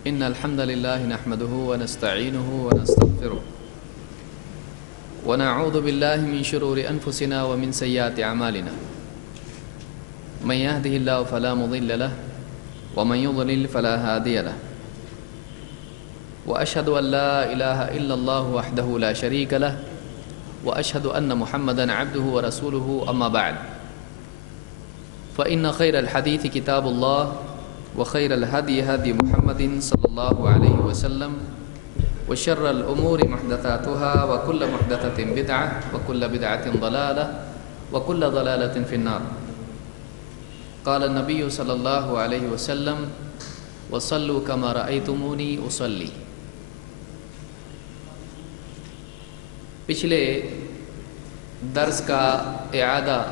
إن الحمد لله نحمده ونستعينه ونستغفره ونعوذ بالله من شرور أنفسنا ومن سيئات أعمالنا من يهده الله فلا مضل له ومن يضلل فلا هادي له وأشهد أن لا إله إلا الله وحده لا شريك له وأشهد أن محمدًا عبده ورسوله أما بعد فإن خير الحديث كتاب الله وخير الهدي هدي محمد صلى الله عليه وسلم وشر الأمور محدثاتها وكل محدثة بدعة وكل بدعة ضلالة وكل ضلالة في النار. قال النبي صلى الله عليه وسلم وصلوا كما رأيتموني أصلي. پچھلے درس کا اعادہ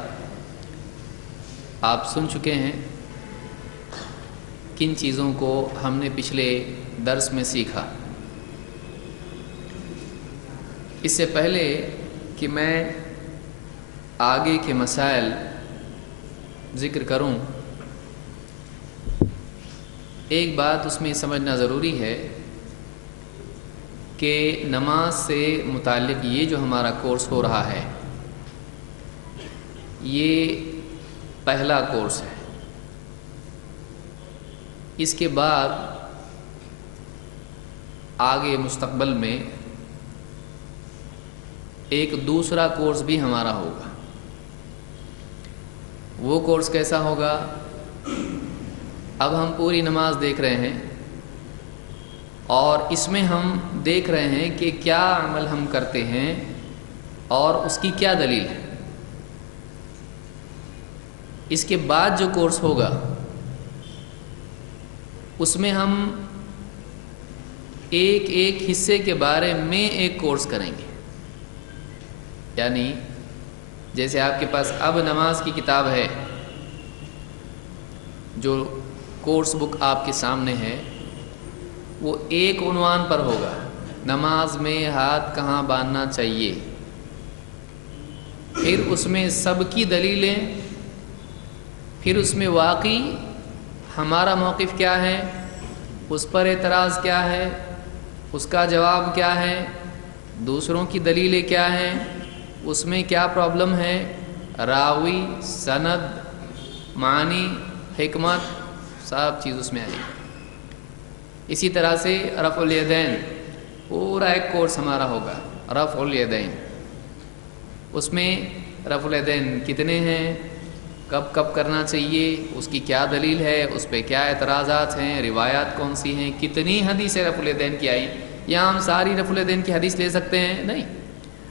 آپ سن چکے ہیں. کن چیزوں کو ہم نے پچھلے درس میں سیکھا. اس سے پہلے کہ میں آگے کے مسائل ذکر کروں، ایک بات اس میں سمجھنا ضروری ہے کہ نماز سے متعلق یہ جو ہمارا کورس ہو رہا ہے یہ پہلا کورس ہے. اس کے بعد آگے مستقبل میں ایک دوسرا کورس بھی ہمارا ہوگا. وہ کورس کیسا ہوگا؟ اب ہم پوری نماز دیکھ رہے ہیں اور اس میں ہم دیکھ رہے ہیں کہ کیا عمل ہم کرتے ہیں اور اس کی کیا دلیل ہے. اس کے بعد جو کورس ہوگا اس میں ہم ایک ایک حصے کے بارے میں ایک کورس کریں گے. یعنی جیسے آپ کے پاس اب نماز کی کتاب ہے، جو کورس بک آپ کے سامنے ہے، وہ ایک عنوان پر ہوگا: نماز میں ہاتھ کہاں باندھنا چاہیے. پھر اس میں سب کی دلیلیں، پھر اس میں واقعی ہمارا موقف کیا ہے، اس پر اعتراض کیا ہے، اس کا جواب کیا ہے، دوسروں کی دلیلیں کیا ہیں، اس میں کیا پرابلم ہے، راوی، سند، معنی، حکمت، سب چیز اس میں آئی. اسی طرح سے رفع الیدین، پورا ایک کورس ہمارا ہوگا رفع الیدین. اس میں رفع الیدین کتنے ہیں، کب کب کرنا چاہیے، اس کی کیا دلیل ہے، اس پہ کیا اعتراضات ہیں، روایات کون سی ہیں، کتنی حدیثیں رفع الیدین کی آئی. یہاں ہم ساری رفع الیدین کی حدیث لے سکتے ہیں؟ نہیں.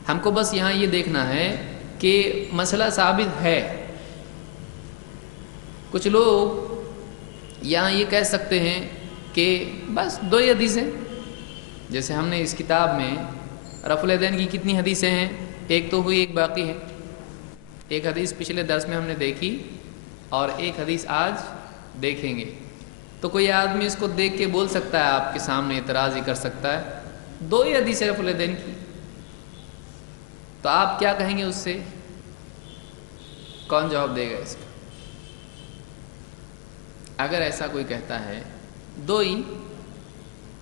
ہم کو بس یہاں یہ دیکھنا ہے کہ مسئلہ ثابت ہے. کچھ لوگ یہاں یہ کہہ سکتے ہیں کہ بس 2 ہی حدیثیں. جیسے ہم نے اس کتاب میں رفع الیدین کی کتنی حدیثیں ہیں، ایک تو ہوئی، ایک باقی ہے. ایک حدیث پچھلے درس میں ہم نے دیکھی اور ایک حدیث آج دیکھیں گے. تو کوئی آدمی اس کو دیکھ کے بول سکتا ہے، آپ کے سامنے اعتراض ہی کر سکتا ہے 2 ہی حدیث رفع الیدین کی. تو آپ کیا کہیں گے اس سے؟ کون جواب دے گا اس کا؟ اگر ایسا کوئی کہتا ہے 2 ہی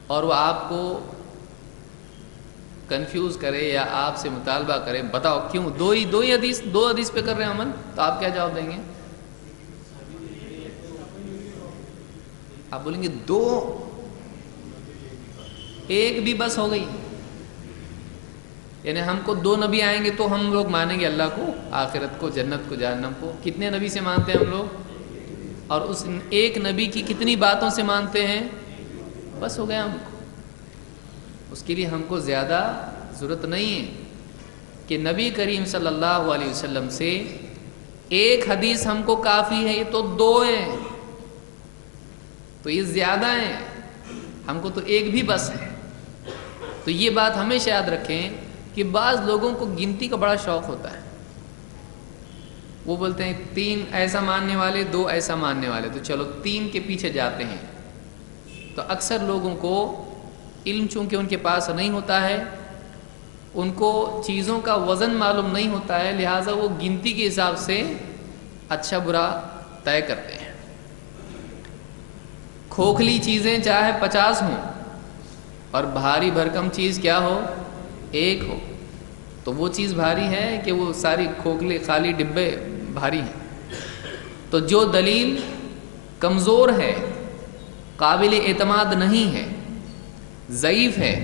اور وہ آپ کو کنفیوز کرے یا آپ سے مطالبہ کرے، بتاؤ کیوں 2 ہی حدیث پہ کر رہے ہیں عمل، تو آپ کیا جواب دیں گے؟ آپ بولیں گے 2، ایک بھی بس ہو گئی. یعنی ہم کو 2 نبی آئیں گے تو ہم لوگ مانیں گے اللہ کو، آخرت کو، جنت کو، جہنم کو. کتنے نبی سے مانتے ہیں ہم لوگ؟ اور اس ایک نبی کی کتنی باتوں سے مانتے ہیں؟ بس ہو گیا ہم کو. اس کے لیے ہم کو زیادہ ضرورت نہیں ہے کہ نبی کریم صلی اللہ علیہ وسلم سے ایک حدیث ہم کو کافی ہے. یہ تو 2 ہیں، تو یہ زیادہ ہیں. ہم کو تو ایک بھی بس ہے. تو یہ بات ہمیشہ یاد رکھیں کہ بعض لوگوں کو گنتی کا بڑا شوق ہوتا ہے. وہ بولتے ہیں 3 ایسا ماننے والے، 2 ایسا ماننے والے، تو چلو 3 کے پیچھے جاتے ہیں. تو اکثر لوگوں کو علم چونکہ ان کے پاس نہیں ہوتا ہے، ان کو چیزوں کا وزن معلوم نہیں ہوتا ہے، لہٰذا وہ گنتی کے حساب سے اچھا برا طے کرتے ہیں. کھوکھلی چیزیں چاہے 50 ہوں اور بھاری بھرکم چیز کیا ہو؟ ایک ہو، تو وہ چیز بھاری ہے کہ وہ ساری کھوکھلی خالی ڈبے بھاری ہیں؟ تو جو دلیل کمزور ہے، قابل اعتماد نہیں ہے، ضعیف ہے،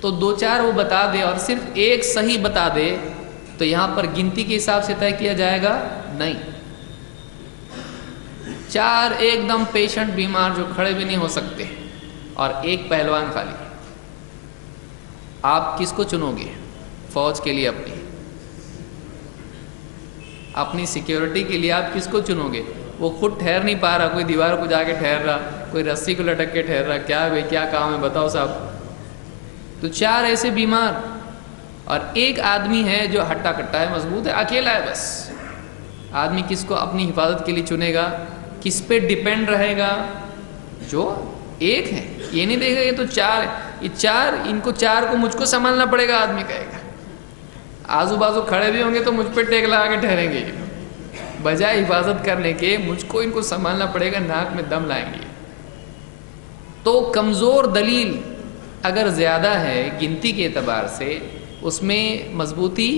تو 2-4 وہ بتا دے اور صرف ایک صحیح بتا دے، تو یہاں پر گنتی کے حساب سے طے کیا جائے گا؟ نہیں۔ 4 ایک دم پیشنٹ بیمار جو کھڑے بھی نہیں ہو سکتے اور ایک پہلوان خالی، آپ کس کو چنو گے فوج کے لیے؟ اپنی سیکیورٹی کے لیے آپ کس کو چنو گے؟ وہ خود ٹھہر نہیں پا رہا، کوئی دیوار کو جا کے ٹھہر رہا، کوئی رسی کو لٹک کے ٹھہر رہا، کیا بھائی کیا کام ہے بتاؤ صاحب؟ تو 4 ایسے بیمار اور ایک آدمی ہے جو ہٹا کٹا ہے، مضبوط ہے، اکیلا ہے بس۔ آدمی کس کو اپنی حفاظت کے لیے چنے گا؟ کس پہ ڈیپینڈ رہے گا؟ جو ایک ہے، یہ نہیں دیکھے گا یہ تو 4 ہے، یہ 4 ان کو 4 کو مجھ کو سنبھالنا پڑے گا، آدمی کہے گا۔ آزو بازو کھڑے بھی ہوں گے تو مجھ پہ ٹیک لگا کے ٹھہریں گے، بجائے حفاظت کرنے کے مجھ کو ان کو سنبھالنا پڑے گا، ناک میں دم لائیں گے۔ تو کمزور دلیل اگر زیادہ ہے گنتی کے اعتبار سے، اس میں مضبوطی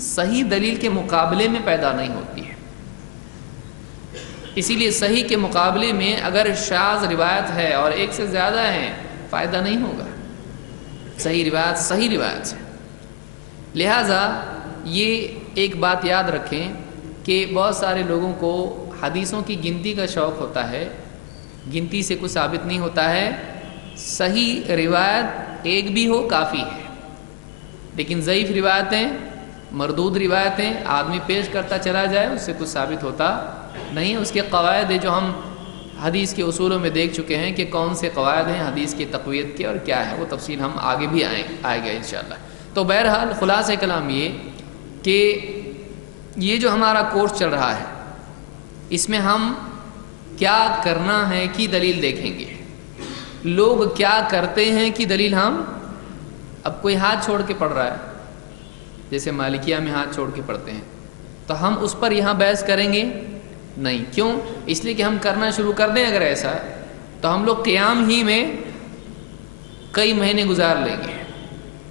صحیح دلیل کے مقابلے میں پیدا نہیں ہوتی ہے۔ اسی لیے صحیح کے مقابلے میں اگر شاذ روایت ہے اور ایک سے زیادہ ہیں، فائدہ نہیں ہوگا۔ صحیح روایت ہے۔ لہٰذا یہ ایک بات یاد رکھیں کہ بہت سارے لوگوں کو حدیثوں کی گنتی کا شوق ہوتا ہے، گنتی سے کچھ ثابت نہیں ہوتا ہے۔ صحیح روایت ایک بھی ہو کافی ہے، لیکن ضعیف روایتیں، مردود روایتیں آدمی پیش کرتا چلا جائے، اس سے کچھ ثابت ہوتا نہیں ہے۔ اس کے قواعد جو ہم حدیث کے اصولوں میں دیکھ چکے ہیں کہ کون سے قواعد ہیں حدیث کی تقویت کے اور کیا ہے، وہ تفصیل ہم آگے بھی آئے گا انشاءاللہ۔ تو بہرحال خلاصہ کلام یہ کہ یہ جو ہمارا کورس چل رہا ہے، اس میں ہم کیا کرنا ہے کی دلیل دیکھیں گے، لوگ کیا کرتے ہیں کی دلیل ہم، اب کوئی ہاتھ چھوڑ کے پڑھ رہا ہے، جیسے مالکیہ میں ہاتھ چھوڑ کے پڑھتے ہیں، تو ہم اس پر یہاں بحث کریں گے نہیں۔ کیوں؟ اس لیے کہ ہم کرنا شروع کر دیں اگر ایسا، تو ہم لوگ قیام ہی میں کئی مہینے گزار لیں گے،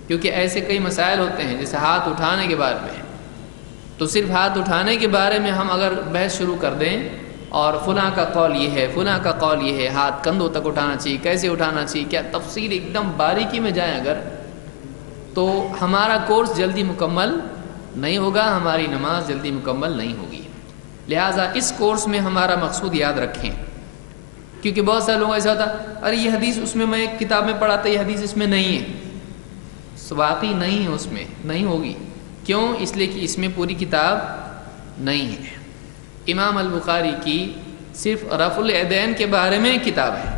کیونکہ ایسے کئی مسائل ہوتے ہیں جیسے ہاتھ اٹھانے کے بارے میں، تو صرف ہاتھ اٹھانے کے بارے میں ہم اگر بحث شروع کر دیں اور فلاں کا قول یہ ہے، فلاں کا قول یہ ہے، ہاتھ کندھوں تک اٹھانا چاہیے، کیسے اٹھانا چاہیے، کیا تفصیل ایک دم باریکی میں جائیں اگر، تو ہمارا کورس جلدی مکمل نہیں ہوگا، ہماری نماز جلدی مکمل نہیں ہوگی۔ لہٰذا اس کورس میں ہمارا مقصود یاد رکھیں، کیونکہ بہت سارے لوگوں ایسا ہوتا ارے یہ حدیث اس میں میں ایک کتاب میں پڑھا تھا، یہ حدیث اس میں نہیں ہے، واقعی نہیں ہے، اس میں نہیں ہوگی۔ کیوں؟ اس لیے کہ اس میں پوری کتاب نہیں ہے۔ امام البخاری کی صرف رفع الیدین کے بارے میں کتاب ہے،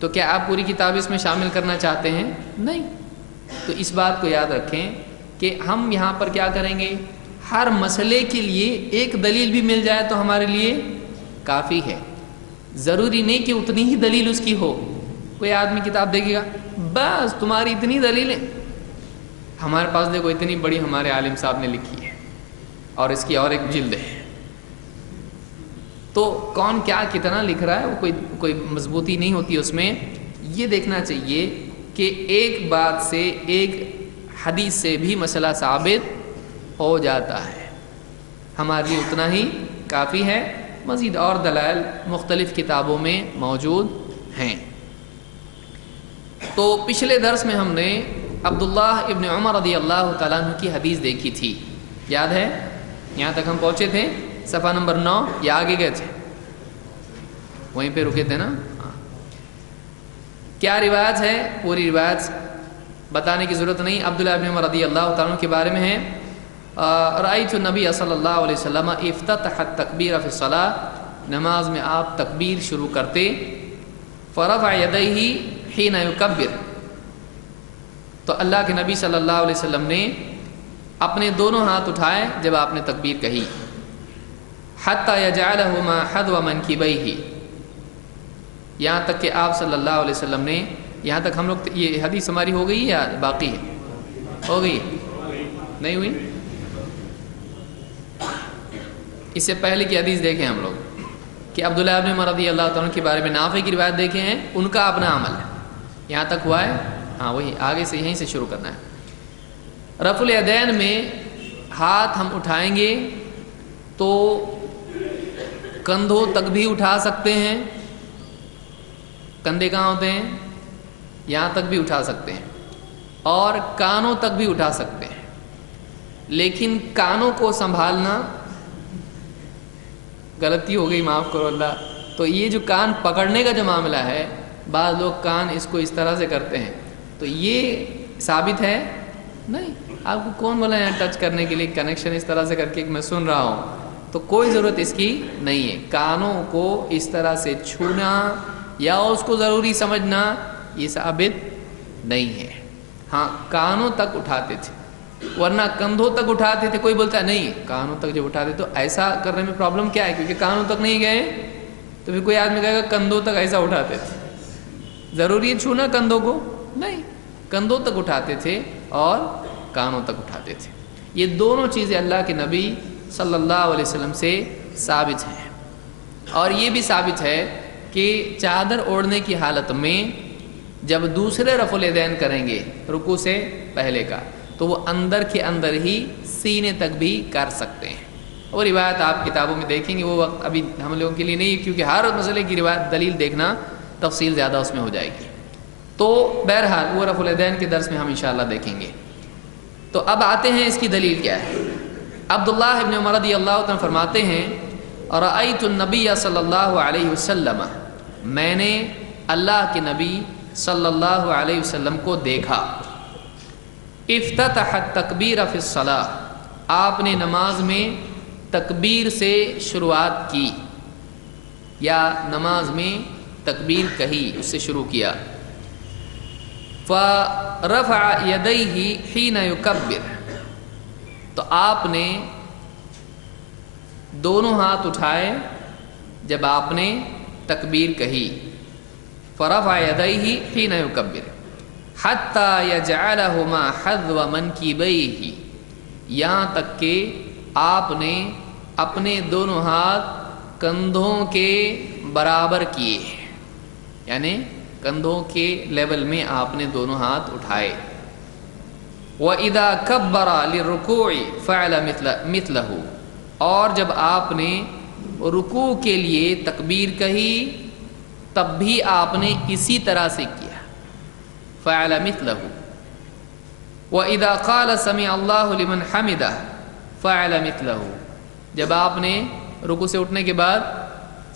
تو کیا آپ پوری کتاب اس میں شامل کرنا چاہتے ہیں؟ نہیں۔ تو اس بات کو یاد رکھیں کہ ہم یہاں پر کیا کریں گے، ہر مسئلے کے لیے ایک دلیل بھی مل جائے تو ہمارے لیے کافی ہے۔ ضروری نہیں کہ اتنی ہی دلیل اس کی ہو۔ کوئی آدمی کتاب دیکھے گا بس تمہاری اتنی دلیلیں، ہمارے پاس دیکھو اتنی بڑی ہمارے عالم صاحب نے لکھی ہے اور اس کی اور ایک جلد ہے، تو کون کیا کتنا لکھ رہا ہے، وہ کوئی مضبوطی نہیں ہوتی اس میں۔ یہ دیکھنا چاہیے کہ ایک بات سے، ایک حدیث سے بھی مسئلہ ثابت ہو جاتا ہے، ہمارے لیے اتنا ہی کافی ہے۔ مزید اور دلائل مختلف کتابوں میں موجود ہیں۔ تو پچھلے درس میں ہم نے عبداللہ ابن عمر رضی اللہ تعالیٰ عنہ کی حدیث دیکھی تھی، یاد ہے؟ یہاں تک ہم پہنچے تھے، صفحہ نمبر 9 یا آگے گئے تھے؟ وہیں پہ رکے تھے نا؟ کیا روایت ہے؟ پوری روایت بتانے کی ضرورت نہیں۔ عبداللہ ابن عمر رضی اللہ تعالیٰ عنہ کے بارے میں ہے، رأیت النبی صلی اللہ علیہ وسلم افتتح التکبیر فی الصلاۃ، نماز میں آپ تکبیر شروع کرتے، فرفع یدیہ حین یکبر، تو اللہ کے نبی صلی اللہ علیہ وسلم نے اپنے دونوں ہاتھ اٹھائے جب آپ نے تکبیر کہی، حتی یجعلہما حذو منکبیہ، یہاں تک کہ آپ صلی اللہ علیہ وسلم نے، یہاں تک ہم لوگ، یہ حدیث ہماری ہو گئی یا باقی ہے؟ ہو گئی؟ نہیں ہوئی؟ اس سے پہلے کی حدیث دیکھیں ہم لوگ، کہ عبداللہ ابن عمر رضی اللہ تعالیٰ عنہ کے بارے میں نافع کی روایت دیکھے ہیں، ان کا اپنا عمل ہے. یہاں تک ہوا ہے؟ ہاں وہی آگے سے یہیں سے شروع کرنا ہے. رفع الیدین میں ہاتھ ہم اٹھائیں گے تو کندھوں تک بھی اٹھا سکتے ہیں. کندھے کہاں ہوتے ہیں؟ یہاں تک بھی اٹھا سکتے ہیں اور کانوں تک بھی اٹھا سکتے ہیں. لیکن کانوں کو سنبھالنا غلطی ہو گئی، معاف کرو اللہ. تو یہ جو کان پکڑنے کا جو معاملہ ہے، بعض لوگ کان اس کو اس طرح سے کرتے ہیں، تو یہ ثابت ہے نہیں. آپ کو کون بولا یہاں ٹچ کرنے کے لیے کنیکشن اس طرح سے کر کے میں سن رہا ہوں؟ تو کوئی ضرورت اس کی نہیں ہے. کانوں کو اس طرح سے چھونا یا اس کو ضروری سمجھنا یہ ثابت نہیں ہے. ہاں کانوں تک اٹھاتے تھے، ورنہ کندھوں تک اٹھاتے تھے. کوئی بولتا ہے نہیں کانوں تک جب اٹھاتے تو ایسا کرنے میں پرابلم کیا ہے؟ کیونکہ کانوں تک نہیں گئے تو پھر کوئی آدمی کہے گا کندھوں تک ایسا اٹھاتے تھے. ضروری ہے چھونا کندھوں کو؟ نہیں، کندھوں تک اٹھاتے تھے اور کانوں تک اٹھاتے تھے. یہ دونوں چیزیں اللہ کے نبی صلی اللہ علیہ وسلم سے ثابت ہیں. اور یہ بھی ثابت ہے کہ چادر اوڑھنے کی حالت میں جب دوسرے رفع الیدین کریں گے رکوع سے پہلے کا، تو وہ اندر کے اندر ہی سینے تک بھی کر سکتے ہیں. اور روایت آپ کتابوں میں دیکھیں گے، وہ وقت ابھی ہم لوگوں کے لیے نہیں ہے کیونکہ ہر مسئلے کی روایت دلیل دیکھنا تفصیل زیادہ اس میں ہو جائے گی. تو بہرحال وہ رفع الیدین کے درس میں ہم انشاءاللہ دیکھیں گے. تو اب آتے ہیں اس کی دلیل کیا ہے. عبداللہ ابن عمر رضی اللہ عنہ فرماتے ہیں رأیت النبی صلی اللہ علیہ وسلم، میں نے اللہ کے نبی صلی اللہ علیہ وسلم کو دیکھا. افتتح التکبیر فی الصلاۃ، آپ نے نماز میں تکبیر سے شروعات کی یا نماز میں تکبیر کہی، اس سے شروع کیا. فرفع یدیہ حین یکبر، تو آپ نے دونوں ہاتھ اٹھائے جب آپ نے تکبیر کہی. فرفع یدیہ حین یکبر حتی یجعلہما حذو منکبیہ، یہاں تک کہ آپ نے اپنے دونوں ہاتھ کندھوں کے برابر کیے، یعنی کندھوں کے لیول میں آپ نے دونوں ہاتھ اٹھائے. وَإِذَا كَبَّرَ لِلرُّكُوعِ فَعَلَ مِثْلَهُ، اور جب آپ نے رکوع کے لیے تکبیر کہی تب بھی آپ نے اسی طرح سے کیا. فَعَلَ مِثْلَهُ وَإِذَا قَالَ سَمِعَ اللَّهُ لِمَنْ حَمِدَهُ فَعَلَ مِثْلَهُ، جب آپ نے رکوع سے اٹھنے کے بعد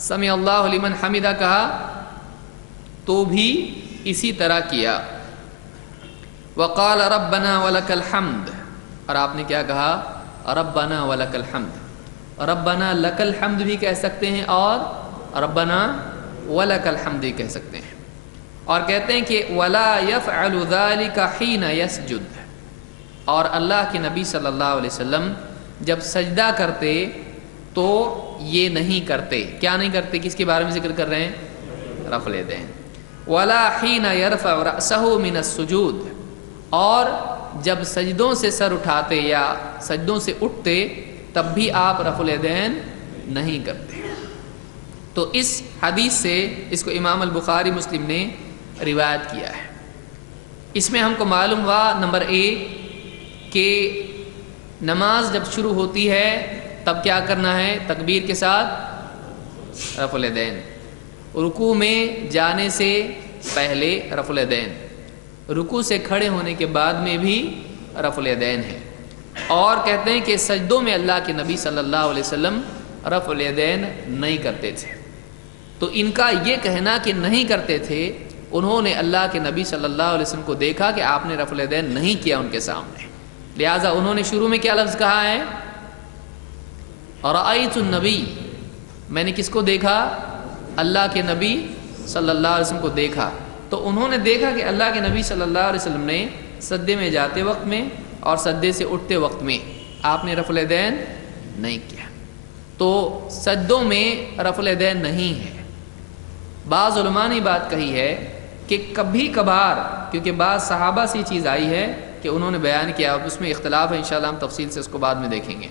سمع اللہ لمن حمدہ کہا تو بھی اسی طرح کیا. وقال ربنا ولک الحمد، اور آپ نے کیا کہا؟ ربنا ولک الحمد. ربنا لک الحمد بھی کہہ سکتے ہیں اور ربنا ولک الحمد بھی کہہ سکتے ہیں. اور کہتے ہیں کہ ولا يفعل ذلك حين يسجد، اور اللہ کے نبی صلی اللہ علیہ وسلم جب سجدہ کرتے تو یہ نہیں کرتے. کیا نہیں کرتے؟ کس کے بارے میں ذکر کر رہے ہیں؟ رفع الیدین. ولا حين يرفع رأسه من السجود، اور جب سجدوں سے سر اٹھاتے یا سجدوں سے اٹھتے تب بھی آپ رفع الیدین نہیں کرتے. تو اس حدیث سے اس کو امام البخاری مسلم نے روایت کیا ہے. اس میں ہم کو معلوم ہوا نمبر 1 کہ نماز جب شروع ہوتی ہے تب کیا کرنا ہے؟ تکبیر کے ساتھ رفع الیدین. رکوع میں جانے سے پہلے رفع الیدین، رکوع سے کھڑے ہونے کے بعد میں بھی رفع الیدین ہے. اور کہتے ہیں کہ سجدوں میں اللہ کے نبی صلی اللہ علیہ وسلم رفع الیدین نہیں کرتے تھے. تو ان کا یہ کہنا کہ نہیں کرتے تھے، انہوں نے اللہ کے نبی صلی اللہ علیہ وسلم کو دیکھا کہ آپ نے رفع الیدین نہیں کیا ان کے سامنے، لہٰذا انہوں نے شروع میں کیا لفظ کہا ہے؟ رأیت النبی، میں نے کس کو دیکھا؟ اللہ کے نبی صلی اللہ علیہ وسلم کو دیکھا. تو انہوں نے دیکھا کہ اللہ کے نبی صلی اللہ علیہ وسلم نے سجدے میں جاتے وقت میں اور سجدے سے اٹھتے وقت میں آپ نے رفع الیدین نہیں کیا. تو سجدوں میں رفع الیدین نہیں ہے. بعض علماء نے بات کہی ہے کہ کبھی کبھار، کیونکہ بعض صحابہ سے یہ چیز آئی ہے کہ انہوں نے بیان کیا، اس میں اختلاف ہے، انشاءاللہ ہم تفصیل سے اس کو بعد میں دیکھیں گے.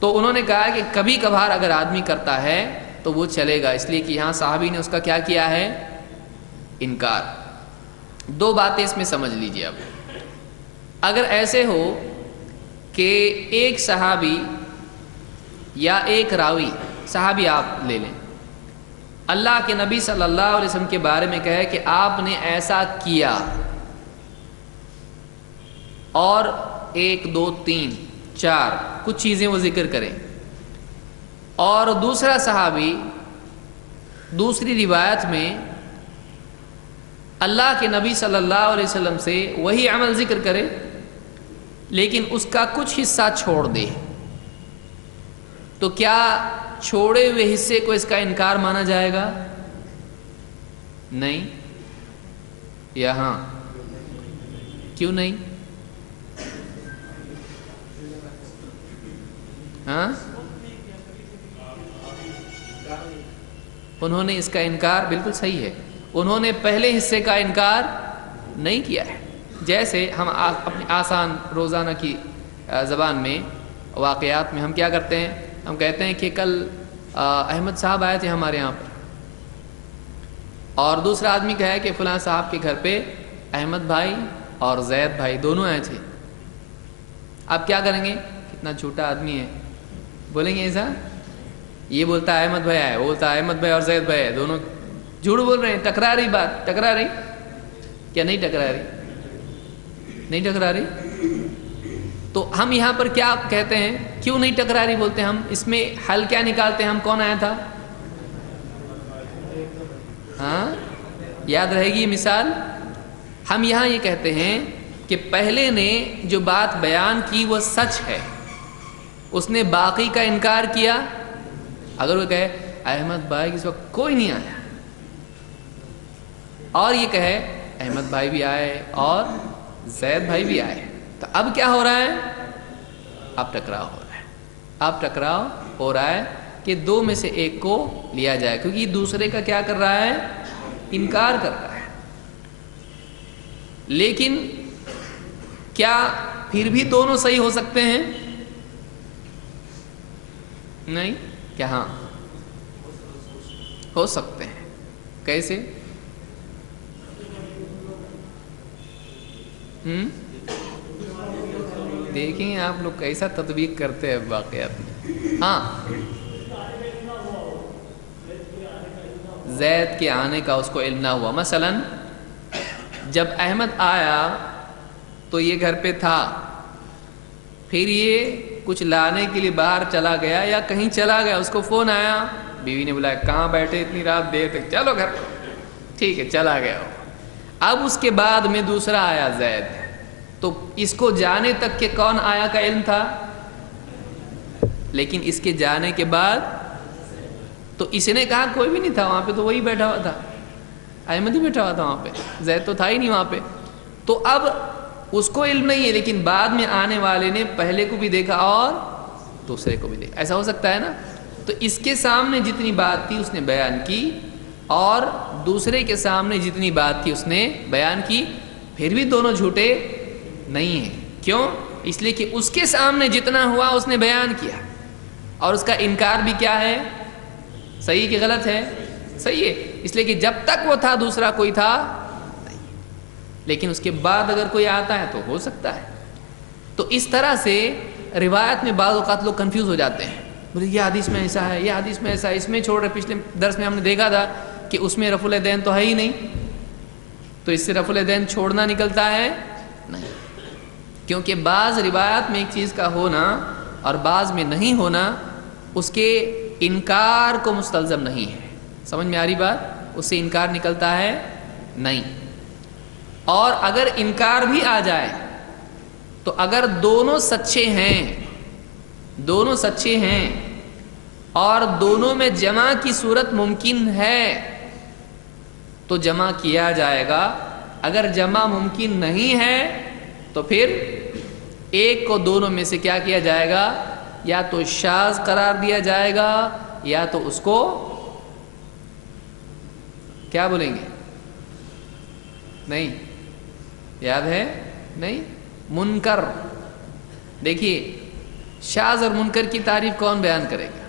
تو انہوں نے کہا کہ کبھی کبھار اگر آدمی کرتا ہے تو وہ چلے گا، اس لیے کہ یہاں صحابی نے اس کا کیا کیا ہے؟ انکار۔ دو باتیں اس میں سمجھ لیجیے اب۔ اگر ایسے ہو کہ ایک صحابی یا ایک راوی، صحابی آپ لے لیں، اللہ کے نبی صلی اللہ علیہ وسلم کے بارے میں کہے کہ آپ نے ایسا کیا، اور 1 2 3 4 کچھ چیزیں وہ ذکر کریں، اور دوسرا صحابی دوسری روایت میں اللہ کے نبی صلی اللہ علیہ وسلم سے وہی عمل ذکر کرے لیکن اس کا کچھ حصہ چھوڑ دے، تو کیا چھوڑے ہوئے حصے کو اس کا انکار مانا جائے گا؟ نہیں یا ہاں؟ کیوں نہیں؟ ہاں، انہوں نے اس کا انکار، بالکل صحیح ہے، انہوں نے پہلے حصے کا انکار نہیں کیا ہے۔ جیسے ہم اپنی آسان روزانہ کی زبان میں واقعات میں ہم کیا کرتے ہیں؟ ہم کہتے ہیں کہ کل احمد صاحب آئے تھے ہمارے یہاں پر، اور دوسرا آدمی کہا کہ فلاں صاحب کے گھر پہ احمد بھائی اور زید بھائی دونوں آئے تھے۔ آپ کیا کریں گے؟ کتنا چھوٹا آدمی ہے، بولیں گے ایسا؟ یہ بولتا ہے احمد بھائی آئے، وہ بولتا ہے احمد بھائی اور زید بھائی ہے، دونوں جھوٹ بول رہے ہیں، ٹکرا رہی بات، ٹکرا رہی کیا نہیں ٹکرا رہی؟ نہیں ٹکرا رہی؟ تو ہم یہاں پر کیا کہتے ہیں؟ کیوں نہیں ٹکرا رہی بولتے ہیں ہم؟ اس میں حل کیا نکالتے ہیں ہم؟ کون آیا تھا؟ ہاں، یاد رہے گی یہ مثال؟ ہم یہاں یہ کہتے ہیں کہ پہلے نے جو بات بیان کی وہ سچ ہے، اس نے باقی کا انکار کیا۔ اگر وہ کہے احمد بھائی اس وقت کوئی نہیں آیا، اور یہ کہے احمد بھائی بھی آئے اور زید بھائی بھی آئے، تو اب کیا ہو رہا ہے؟ اب ٹکراؤ ہو رہا ہے، اب ٹکراؤ ہو رہا ہے کہ دو میں سے ایک کو لیا جائے، کیونکہ یہ دوسرے کا کیا کر رہا ہے؟ انکار کر رہا ہے۔ لیکن کیا پھر بھی دونوں صحیح ہو سکتے ہیں؟ نہیں، کیا ہاں ہو سکتے ہیں؟ کیسے؟ دیکھیں آپ لوگ کیسا تطبیق کرتے ہیں واقعات میں۔ ہاں، زید کے آنے کا اس کو علم نہ ہوا، مثلا جب احمد آیا تو یہ گھر پہ تھا، پھر یہ کچھ لانے کے لیے باہر چلا گیا یا کہیں چلا گیا، اس کو فون آیا، بیوی نے بلایا کہاں بیٹھے اتنی رات دیر تک؟ چلو گھر، ٹھیک ہے چلا گیا۔ اب اس کے بعد میں دوسرا آیا زید، تو اس کو جانے تک کہ کون آیا کا علم تھا، لیکن اس کے جانے کے بعد تو اس نے کہا کوئی بھی نہیں تھا وہاں پہ، تو وہی بیٹھا ہوا تھا، احمد ہی بیٹھا ہوا تھا وہاں پہ، زید تو تھا ہی نہیں وہاں پہ۔ تو اب اس کو علم نہیں ہے، لیکن بعد میں آنے والے نے پہلے کو بھی دیکھا اور دوسرے کو بھی دیکھا، ایسا ہو سکتا ہے نا؟ تو اس کے سامنے جتنی بات تھی اس نے بیان کی، اور دوسرے کے سامنے جتنی بات تھی اس نے بیان کی، پھر بھی دونوں جھوٹے نہیں ہیں۔ کیوں؟ اس لیے کہ اس کے سامنے جتنا ہوا اس نے بیان کیا، اور اس کا انکار بھی کیا ہے؟ صحیح کہ غلط ہے؟ صحیح ہے، اس لیے کہ جب تک وہ تھا دوسرا کوئی تھا نہیں، لیکن اس کے بعد اگر کوئی آتا ہے تو ہو سکتا ہے۔ تو اس طرح سے روایت میں بعض اوقات لوگ کنفیوز ہو جاتے ہیں، بولے یہ حدیث میں ایسا ہے، یہ حدیث میں ایسا ہے، اس میں چھوڑ رہے۔ پچھلے درس میں ہم نے دیکھا تھا کہ اس میں رفع الیدین تو ہے ہی نہیں، تو اس سے رفع الیدین چھوڑنا نکلتا ہے نہیں، کیونکہ بعض روایات میں ایک چیز کا ہونا اور بعض میں نہیں ہونا اس کے انکار کو مستلزم نہیں ہے۔ سمجھ میں آ رہی بات؟ اس سے انکار نکلتا ہے نہیں، اور اگر انکار بھی آ جائے تو اگر دونوں سچے ہیں، دونوں سچے ہیں اور دونوں میں جمع کی صورت ممکن ہے تو جمع کیا جائے گا، اگر جمع ممکن نہیں ہے تو پھر ایک کو دونوں میں سے کیا کیا جائے گا؟ یا تو شاذ قرار دیا جائے گا یا تو اس کو کیا بولیں گے؟ نہیں یاد ہے؟ نہیں، منکر۔ دیکھیے شاذ اور منکر کی تعریف کون بیان کرے گا؟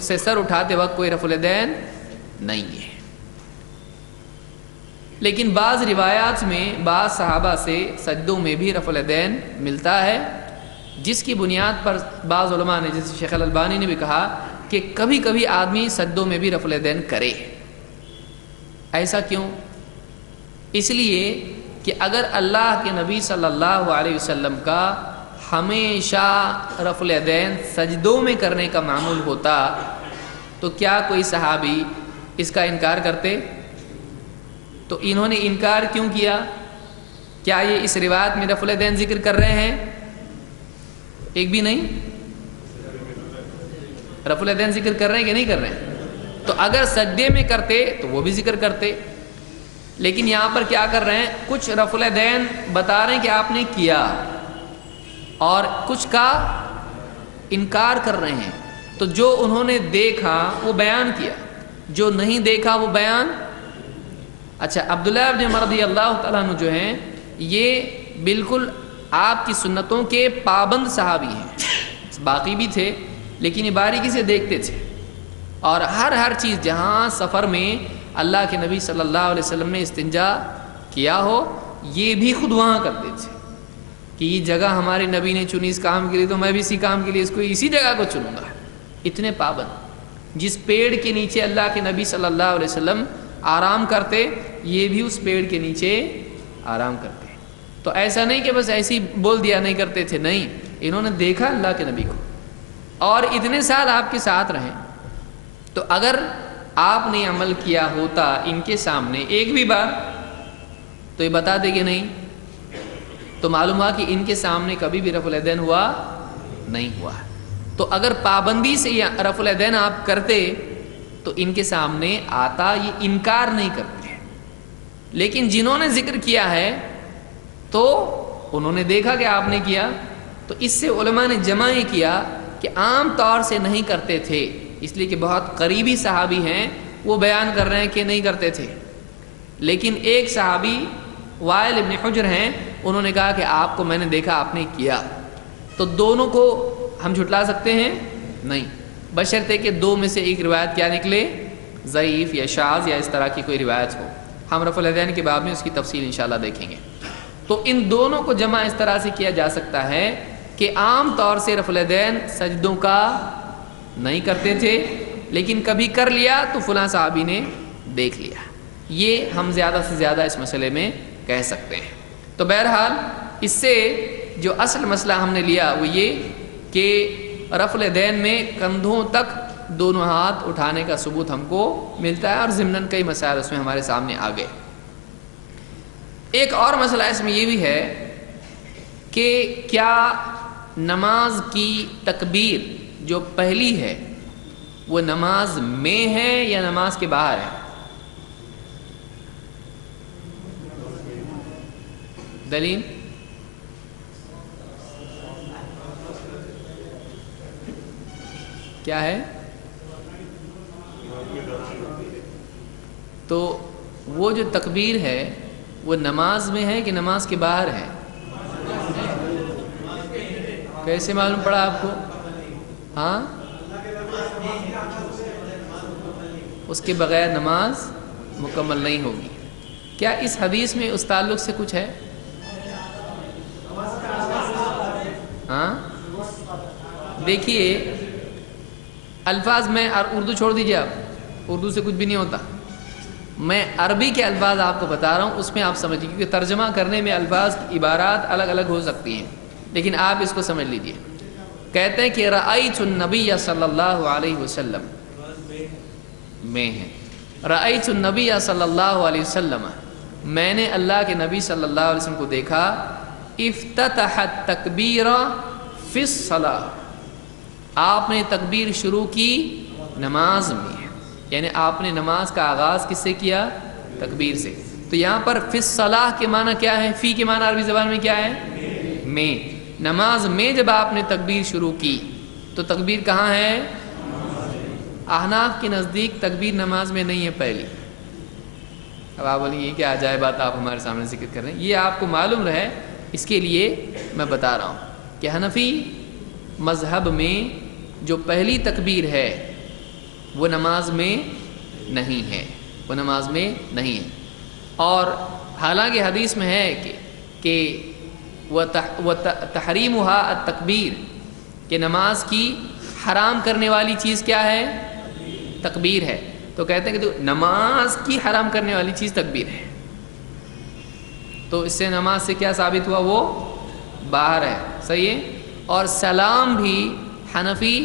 سے سر اٹھاتے وقت کوئی رفع الیدین نہیں ہے۔ لیکن بعض روایات میں بعض صحابہ سے سجدوں میں بھی رفع الیدین ملتا ہے، جس کی بنیاد پر بعض علماء نے، جیسے شیخ الالبانی نے بھی کہا کہ کبھی کبھی آدمی سجدوں میں بھی رفع الیدین کرے۔ ایسا کیوں؟ اس لیے کہ اگر اللہ کے نبی صلی اللہ علیہ وسلم کا ہمیشہ رفع الیدین سجدوں میں کرنے کا معمول ہوتا تو کیا کوئی صحابی اس کا انکار کرتے؟ تو انہوں نے انکار کیوں کیا؟ کیا یہ اس روایت میں رفع الیدین ذکر کر رہے ہیں؟ ایک بھی نہیں۔ رفع الیدین ذکر کر رہے ہیں کہ نہیں کر رہے ہیں؟ تو اگر سجدے میں کرتے تو وہ بھی ذکر کرتے، لیکن یہاں پر کیا کر رہے ہیں؟ کچھ رفع الیدین بتا رہے ہیں کہ آپ نے کیا اور کچھ کا انکار کر رہے ہیں۔ تو جو انہوں نے دیکھا وہ بیان کیا، جو نہیں دیکھا وہ بیان۔ اچھا، عبداللہ ابن عمر رضی اللہ تعالیٰ عنہ جو ہیں یہ بالکل آپ کی سنتوں کے پابند صحابی ہیں، باقی بھی تھے لیکن یہ باریکی سے دیکھتے تھے، اور ہر چیز جہاں سفر میں اللہ کے نبی صلی اللہ علیہ وسلم نے استنجا کیا ہو یہ بھی خود وہاں کرتے تھے کہ یہ جگہ ہمارے نبی نے چنی اس کام کے لیے تو میں بھی اسی کام کے لیے اس کو اسی جگہ کو چنوں گا۔ اتنے پابند، جس پیڑ کے نیچے اللہ کے نبی صلی اللہ علیہ وسلم آرام کرتے یہ بھی اس پیڑ کے نیچے آرام کرتے۔ تو ایسا نہیں کہ بس ایسی بول دیا نہیں کرتے تھے، نہیں، انہوں نے دیکھا اللہ کے نبی کو اور اتنے سال آپ کے ساتھ رہے۔ تو اگر آپ نے عمل کیا ہوتا ان کے سامنے ایک بھی بار تو یہ بتا دے کہ نہیں، تو معلوم ہوا کہ ان کے سامنے کبھی بھی رفع الیدین ہوا نہیں ہوا۔ تو اگر پابندی سے یہ رفع الیدین آپ کرتے تو ان کے سامنے آتا، یہ انکار نہیں کرتے۔ لیکن جنہوں نے ذکر کیا ہے تو انہوں نے دیکھا کہ آپ نے کیا، تو اس سے علماء نے جمع یہ کیا کہ عام طور سے نہیں کرتے تھے، اس لیے کہ بہت قریبی صحابی ہیں وہ بیان کر رہے ہیں کہ نہیں کرتے تھے۔ لیکن ایک صحابی وائل ابن حجر ہیں، انہوں نے کہا کہ آپ کو میں نے دیکھا آپ نے کیا، تو دونوں کو ہم جھٹلا سکتے ہیں؟ نہیں، بشرطے کہ دو میں سے ایک روایت کیا نکلے، ضعیف یا شاذ یا اس طرح کی کوئی روایت ہو۔ ہم رفع الیدین کے باب میں اس کی تفصیل انشاءاللہ دیکھیں گے۔ تو ان دونوں کو جمع اس طرح سے کیا جا سکتا ہے کہ عام طور سے رفع الیدین سجدوں کا نہیں کرتے تھے، لیکن کبھی کر لیا تو فلاں صحابی نے دیکھ لیا۔ یہ ہم زیادہ سے زیادہ اس مسئلے میں کہہ سکتے ہیں۔ تو بہرحال اس سے جو اصل مسئلہ ہم نے لیا وہ یہ کہ رفع الیدین میں کندھوں تک دونوں ہاتھ اٹھانے کا ثبوت ہم کو ملتا ہے، اور ضمناً کئی مسائل اس میں ہمارے سامنے آ گئے۔ ایک اور مسئلہ اس میں یہ بھی ہے کہ کیا نماز کی تکبیر جو پہلی ہے وہ نماز میں ہے یا نماز کے باہر ہے؟ دلیل؟ کیا ہے؟ تو وہ جو تکبیر ہے وہ نماز میں ہے کہ نماز کے باہر ہے؟ کیسے معلوم پڑا آپ کو؟ ہاں، اس کے بغیر نماز مکمل نہیں ہوگی۔ کیا اس حدیث میں اس تعلق سے کچھ ہے؟ ہاں، دیکھیے الفاظ میں، اور اردو چھوڑ دیجیے، آپ اردو سے کچھ بھی نہیں ہوتا، میں عربی کے الفاظ آپ کو بتا رہا ہوں، اس میں آپ سمجھیے، کیونکہ ترجمہ کرنے میں الفاظ کی عبارات الگ الگ ہو سکتی ہیں، لیکن آپ اس کو سمجھ لیجیے۔ کہتے ہیں کہ رأیت النبی صلی اللہ علیہ وسلم میں ہے، رأیت النبی صلی اللہ علیہ وسلم، میں نے اللہ کے نبی صلی اللہ علیہ وسلم کو دیکھا، افتتح التکبیر فی الصلاۃ، آپ نے تکبیر شروع کی نماز میں، یعنی آپ نے نماز کا آغاز کس سے کیا؟ تکبیر سے۔ تو یہاں پر فی الصلاۃ کے معنی کیا ہے؟ فی کے معنی عربی زبان میں کیا ہے؟ میں۔ نماز میں جب آپ نے تکبیر شروع کی تو تکبیر کہاں ہے؟ احناف کے نزدیک تکبیر نماز میں نہیں ہے پہلی۔ اب آپ بولیں گے کیا عجائب بات آپ ہمارے سامنے ذکر کر رہے ہیں، یہ آپ کو معلوم رہے اس کے لیے میں بتا رہا ہوں کہ حنفی مذہب میں جو پہلی تکبیر ہے وہ نماز میں نہیں ہے، وہ نماز میں نہیں ہے۔ اور حالانکہ حدیث میں ہے کہ وہ تحریمھا التکبیر، کہ نماز کی حرام کرنے والی چیز کیا ہے؟ تکبیر ہے۔ تو کہتے ہیں کہ تو نماز کی حرام کرنے والی چیز تکبیر ہے، تو اس سے نماز سے کیا ثابت ہوا؟ وہ باہر ہے، صحیح ہے۔ اور سلام بھی حنفی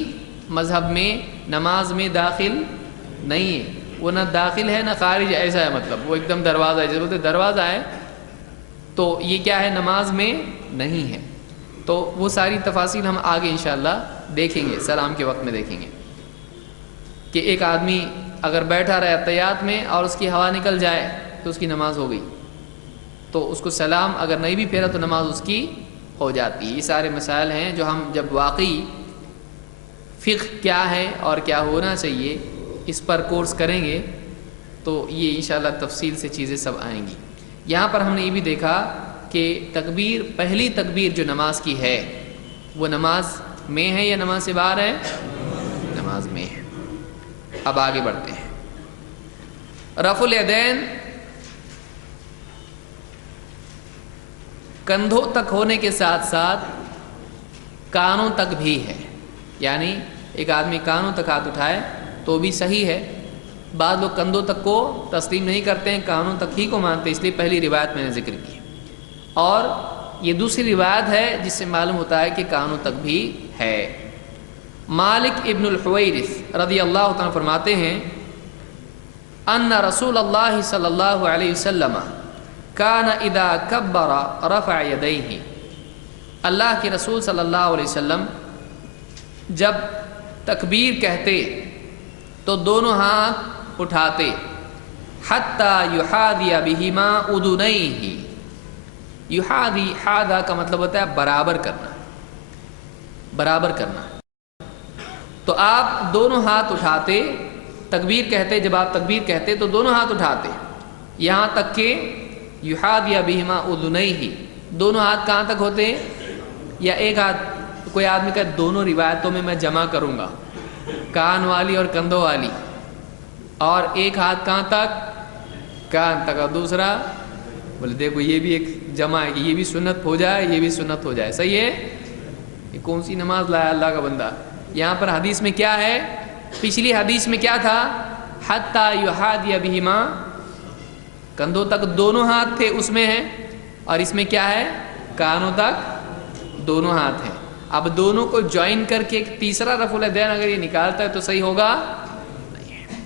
مذہب میں نماز میں داخل نہیں ہے، وہ نہ داخل ہے نہ خارج، ایسا ہے، مطلب وہ ایک دم دروازہ ہے، جیسے بولتے دروازہ ہے، تو یہ کیا ہے؟ نماز میں نہیں ہے۔ تو وہ ساری تفاصیل ہم آگے انشاءاللہ دیکھیں گے، سلام کے وقت میں دیکھیں گے کہ ایک آدمی اگر بیٹھا رہے اتحیات میں اور اس کی ہوا نکل جائے تو اس کی نماز ہو گئی، تو اس کو سلام اگر نہیں بھی پھیرا تو نماز اس کی ہو جاتی ہے۔ یہ سارے مسائل ہیں جو ہم جب واقعی فقہ کیا ہے اور کیا ہونا چاہیے اس پر کورس کریں گے تو یہ انشاءاللہ تفصیل سے چیزیں سب آئیں گی۔ یہاں پر ہم نے یہ بھی دیکھا کہ تکبیر، پہلی تکبیر جو نماز کی ہے وہ نماز میں ہے یا نماز سے باہر ہے؟ نماز میں ہے۔ اب آگے بڑھتے ہیں۔ رفع الیدین کندھوں تک ہونے کے ساتھ ساتھ کانوں تک بھی ہے، یعنی ایک آدمی کانوں تک ہاتھ اٹھائے تو بھی صحیح ہے۔ بعض لوگ کندھوں تک کو تسلیم نہیں کرتے ہیں، کانوں تک ہی کو مانتے ہیں، اس لیے پہلی روایت میں نے ذکر کی، اور یہ دوسری روایت ہے جس سے معلوم ہوتا ہے کہ کانوں تک بھی ہے۔ مالک ابن الحویرث رضی اللہ عنہ فرماتے ہیں ان رسول اللہ صلی اللہ علیہ وسلم کان اذا کبر رفع یدیہ، اللہ کے رسول صلی اللہ علیہ وسلم جب تکبیر کہتے تو دونوں ہاتھ اٹھاتے، حتی یحاذی بہما اذنیہ، یحاذی، حاذا کا مطلب ہوتا ہے برابر کرنا، برابر کرنا۔ تو آپ دونوں ہاتھ اٹھاتے، تکبیر کہتے، جب آپ تکبیر کہتے تو دونوں ہاتھ اٹھاتے یہاں تک کہ یحاذی بہما اذنیہ، دونوں ہاتھ کہاں تک ہوتے؟ یا ایک ہاتھ، کوئی آدمی کا دونوں روایتوں میں جمع کروں گا، کان والی اور کندھوں والی، اور ایک ہاتھ کہاں تک؟ کان تک، اور دوسرا بولے دیکھو یہ بھی ایک جمع ہے کہ یہ بھی سنت ہو جائے، یہ بھی سنت ہو جائے، صحیح ہے؟ یہ کون سی نماز لایا اللہ کا بندہ؟ یہاں پر حدیث میں کیا ہے؟ پچھلی حدیث میں کیا تھا؟ حتی یحاذی بہما، کندھوں تک دونوں ہاتھ تھے اس میں ہے، اور اس میں کیا ہے؟ کانوں تک دونوں ہاتھ ہیں۔ اب دونوں کو جوائن کر کے ایک تیسرا رفع الیدین اگر یہ نکالتا ہے تو صحیح ہوگا؟ نہیں ہے۔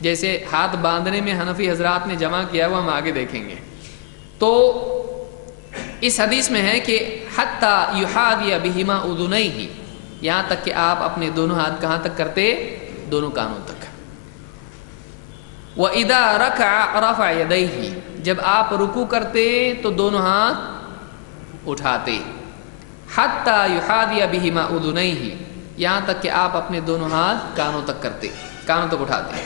جیسے ہاتھ باندھنے میں حنفی حضرات نے جمع کیا وہ ہم آگے دیکھیں گے۔ تو اس حدیث میں ہے کہ حتی یحاذی بہما اذنیہ، یہاں تک کہ آپ اپنے دونوں ہاتھ کہاں تک کرتے؟ دونوں کانوں تک۔ وَإِذَا رَكَعَ رَفَعَ يَدَيْهِ، جب آپ رکوع کرتے تو دونوں ہاتھ اٹھاتے، حَتَّى يُحَاذِيَ بِهِمَا أُذُنَيْهِ، یہاں تک کہ آپ اپنے دونوں ہاتھ کانوں تک کرتے، کانوں تک اٹھاتے۔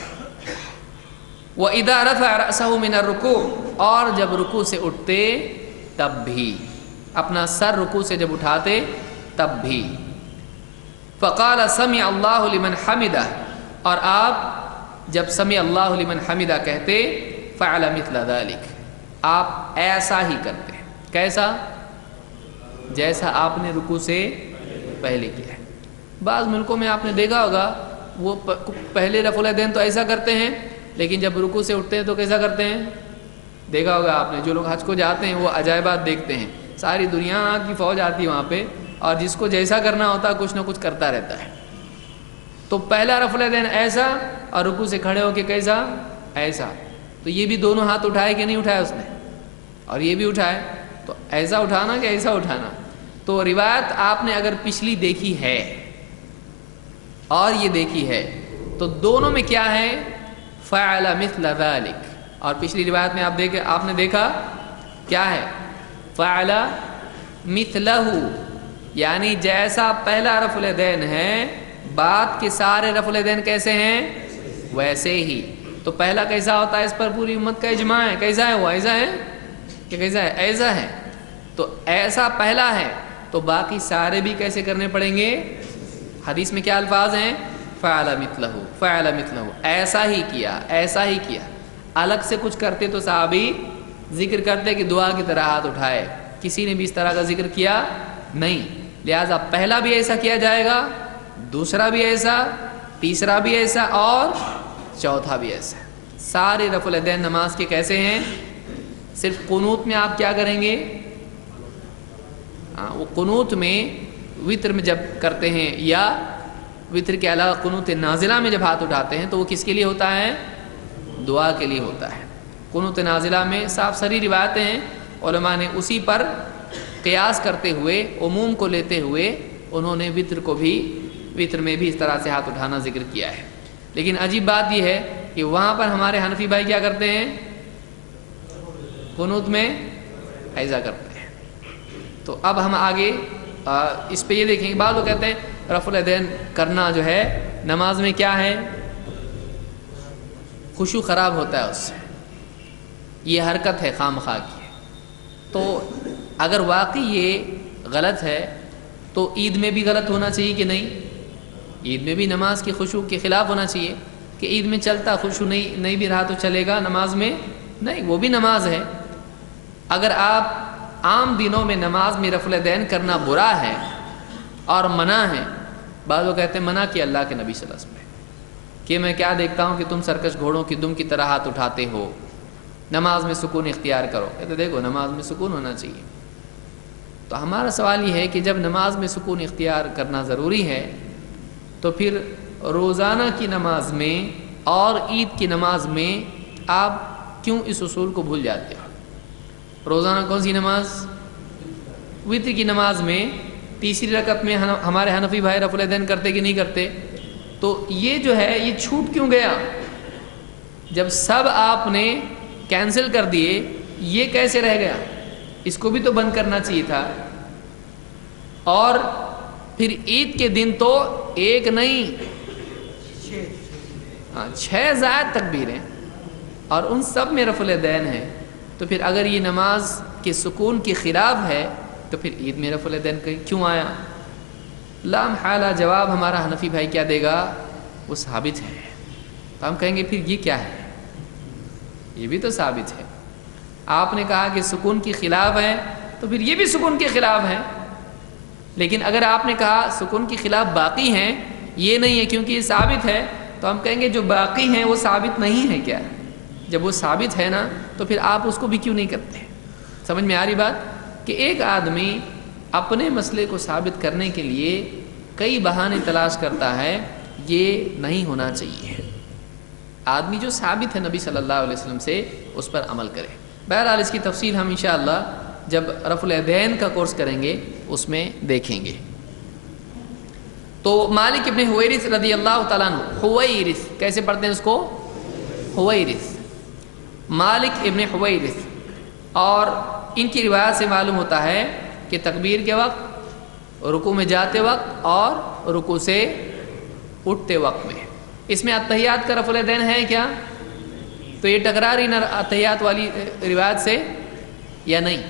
وَإِذَا رَفَعَ رَأْسَهُ مِنَ الرُّكُوعِ، اور جب رکوع سے اٹھتے تب بھی، اپنا سر رکوع سے جب اٹھاتے تب بھی۔ فَقَالَ سَمِعَ اللَّهُ لِمَنْ حَمِدَهُ، اور آپ جب سمع اللہ لمن حمدہ کہتے، فعل مثل ذلك، آپ ایسا ہی کرتے۔ کیسا؟ جیسا آپ نے رکوع سے پہلے کیا ہے۔ بعض ملکوں میں آپ نے دیکھا ہوگا وہ پہلے رفع الیدین تو ایسا کرتے ہیں، لیکن جب رکوع سے اٹھتے ہیں تو کیسا کرتے ہیں؟ دیکھا ہوگا آپ نے، جو لوگ حج کو جاتے ہیں وہ عجائبات دیکھتے ہیں، ساری دنیا کی فوج آتی ہے وہاں پہ، اور جس کو جیسا کرنا ہوتا ہے کچھ نہ کچھ کرتا رہتا ہے۔ تو پہلا رفع الیدین ایسا، اور رکوع سے کھڑے ہو کے کیسا؟ ایسا۔ تو یہ بھی دونوں ہاتھ اٹھائے کہ نہیں اٹھایا اس نے؟ اور یہ بھی اٹھائے، تو ایسا اٹھانا کہ ایسا اٹھانا؟ تو روایت آپ نے اگر پچھلی دیکھی ہے اور یہ دیکھی ہے تو دونوں میں کیا ہے؟ فعل مثل ذلك، اور پچھلی روایت میں آپ نے دیکھا کیا ہے؟ فعل مثلہ، یعنی جیسا پہلا رفع الیدین ہے بعد کے سارے رفع الیدین کیسے ہیں؟ ویسے ہی۔ تو پہلا کیسا ہوتا ہے؟ اس پر پوری امت کا اجماع ہے۔ کیسا ہے وہ؟ ایسا ہے کہ کیسا ہے؟ ایسا ہے۔ تو ایسا پہلا ہے تو باقی سارے بھی کیسے کرنے پڑیں گے؟ حدیث میں کیا الفاظ ہیں؟ فعل مثلہ، فعل مثلہ، ایسا ہی کیا، ایسا ہی کیا۔ الگ سے کچھ کرتے تو صحابی ذکر کرتے کہ دعا کی طرح ہاتھ اٹھائے، کسی نے بھی اس طرح کا ذکر کیا نہیں۔ لہٰذا پہلا بھی ایسا کیا جائے گا، دوسرا بھی ایسا، تیسرا بھی ایسا اور چوتھا بھی ایسا۔ سارے رفع الیدین نماز کے کیسے ہیں؟ صرف قنوت میں آپ کیا کریں گے؟ وہ قنوت میں وتر میں جب کرتے ہیں یا وتر کے علاوہ قنوت نازلہ میں جب ہاتھ اٹھاتے ہیں تو وہ کس کے لیے ہوتا ہے؟ دعا کے لیے ہوتا ہے۔ قنوت نازلہ میں صاف سری روایتیں ہیں، علماء نے اسی پر قیاس کرتے ہوئے، عموم کو لیتے ہوئے انہوں نے وتر کو بھی، وتر میں بھی اس طرح سے ہاتھ اٹھانا ذکر کیا ہے۔ لیکن عجیب بات یہ ہے کہ وہاں پر ہمارے حنفی بھائی کیا کرتے ہیں؟ قنوت میں ایسا کرتے ہیں۔ تو اب ہم آگے اس پہ یہ دیکھیں گے، بعض لوگ کہتے ہیں رفع الیدین کرنا جو ہے نماز میں کیا ہے؟ خشوع خراب ہوتا ہے اس سے، یہ حرکت ہے خام خواہ کی۔ تو اگر واقعی یہ غلط ہے تو عید میں بھی غلط ہونا چاہیے کہ نہیں؟ عید میں بھی نماز کی خشوع کے خلاف ہونا چاہیے کہ عید میں چلتا، خشوع نہیں بھی رہا تو چلے گا، نماز میں نہیں، وہ بھی نماز ہے۔ اگر آپ عام دنوں میں نماز میں رفع الیدین کرنا برا ہے اور منع ہے، بعض لوگ کہتے ہیں منع کیا اللہ کے نبی صلی اللہ علیہ وسلم نے کہ میں کیا دیکھتا ہوں کہ تم سرکش گھوڑوں کی دم کی طرح ہاتھ اٹھاتے ہو، نماز میں سکون اختیار کرو۔ کہتے دیکھو نماز میں سکون ہونا چاہیے۔ تو ہمارا سوال یہ ہے کہ جب نماز میں سکون اختیار کرنا ضروری ہے تو پھر روزانہ کی نماز میں اور عید کی نماز میں آپ کیوں اس اصول کو بھول جاتے ہو؟ روزانہ کون سی نماز؟ وتر کی نماز میں تیسری رکعت میں ہمارے حنفی بھائی رفع الیدین کرتے کہ نہیں کرتے؟ تو یہ جو ہے یہ چھوٹ کیوں گیا؟ جب سب آپ نے کینسل کر دیے، یہ کیسے رہ گیا؟ اس کو بھی تو بند کرنا چاہیے تھا۔ اور پھر عید کے دن تو ایک نہیں 6 زائد تکبیریں اور ان سب میں رفع الیدین ہے۔ تو پھر اگر یہ نماز کے سکون کے خلاف ہے تو پھر عید میں رفع الیدین کیوں آیا؟ لا محالہ جواب ہمارا حنفی بھائی کیا دے گا؟ وہ ثابت ہے۔ تو ہم کہیں گے پھر یہ کیا ہے؟ یہ بھی تو ثابت ہے۔ آپ نے کہا کہ سکون کے خلاف ہے تو پھر یہ بھی سکون کے خلاف ہے۔ لیکن اگر آپ نے کہا سکون کے خلاف باقی ہیں، یہ نہیں ہے کیونکہ یہ ثابت ہے، تو ہم کہیں گے جو باقی ہیں وہ ثابت نہیں ہے کیا؟ جب وہ ثابت ہے نا تو پھر آپ اس کو بھی کیوں نہیں کرتے؟ سمجھ میں آ رہی بات؟ کہ ایک آدمی اپنے مسئلے کو ثابت کرنے کے لیے کئی بہانے تلاش کرتا ہے، یہ نہیں ہونا چاہیے۔ آدمی جو ثابت ہے نبی صلی اللہ علیہ وسلم سے اس پر عمل کرے۔ بہرحال اس کی تفصیل ہم انشاءاللہ جب رفع الیدین کا کورس کریں گے اس میں دیکھیں گے۔ تو مالک ابن حویرث رضی اللہ تعالیٰ عنہ، حویرث کیسے پڑھتے ہیں اس کو؟ حویرث، مالک ابن حویرث، اور ان کی روایت سے معلوم ہوتا ہے کہ تکبیر کے وقت، رکوع میں جاتے وقت اور رکوع سے اٹھتے وقت میں، اس میں اتحیات کا رفع الیدین ہے کیا؟ تو یہ ٹکرا رہی نا اتحیات والی روایت سے یا نہیں؟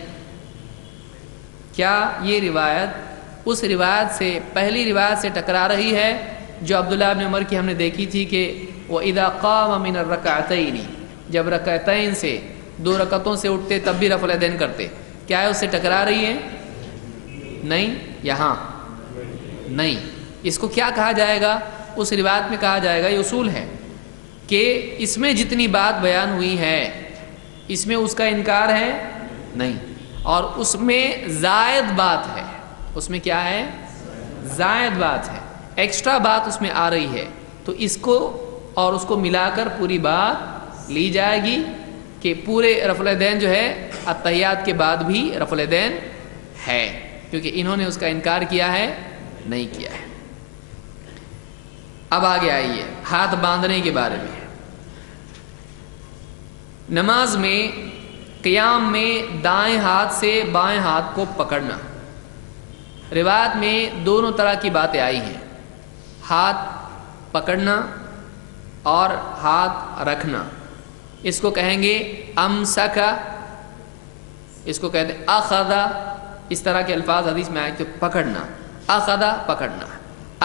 کیا یہ روایت اس روایت سے، پہلی روایت سے ٹکرا رہی ہے جو عبداللہ بن عمر کی ہم نے دیکھی تھی کہ وَإِذَا قَامَ مِنَ الرَّكَعَتَيْنِ، جب رکعتین سے، 2 رکعتوں سے اٹھتے تب بھی رفع الیدین کرتے؟ کیا ہے اس سے ٹکرا رہی ہے؟ نہیں، یہاں نہیں۔ اس کو کیا کہا جائے گا؟ اس روایت میں کہا جائے گا، یہ اصول ہے کہ اس میں جتنی بات بیان ہوئی ہے اس میں اس کا انکار ہے نہیں، اور اس میں زائد بات ہے۔ اس میں کیا ہے؟ زائد بات ہے، ایکسٹرا بات اس میں آ رہی ہے، تو اس کو اور اس کو ملا کر پوری بات لی جائے گی کہ پورے رفع الیدین جو ہے اتحیات کے بعد بھی رفع الیدین ہے، کیونکہ انہوں نے اس کا انکار کیا ہے نہیں کیا ہے۔ اب آگے آئیے ہاتھ باندھنے کے بارے میں۔ نماز میں قیام میں دائیں ہاتھ سے بائیں ہاتھ کو پکڑنا، روایت میں دونوں طرح کی باتیں آئی ہیں، ہاتھ پکڑنا اور ہاتھ رکھنا۔ اس کو کہیں گے امسکا، اس کو کہتے ہیں اخذا، اس طرح کے الفاظ حدیث میں آئے تو پکڑنا، اخذا پکڑنا،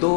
2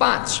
5।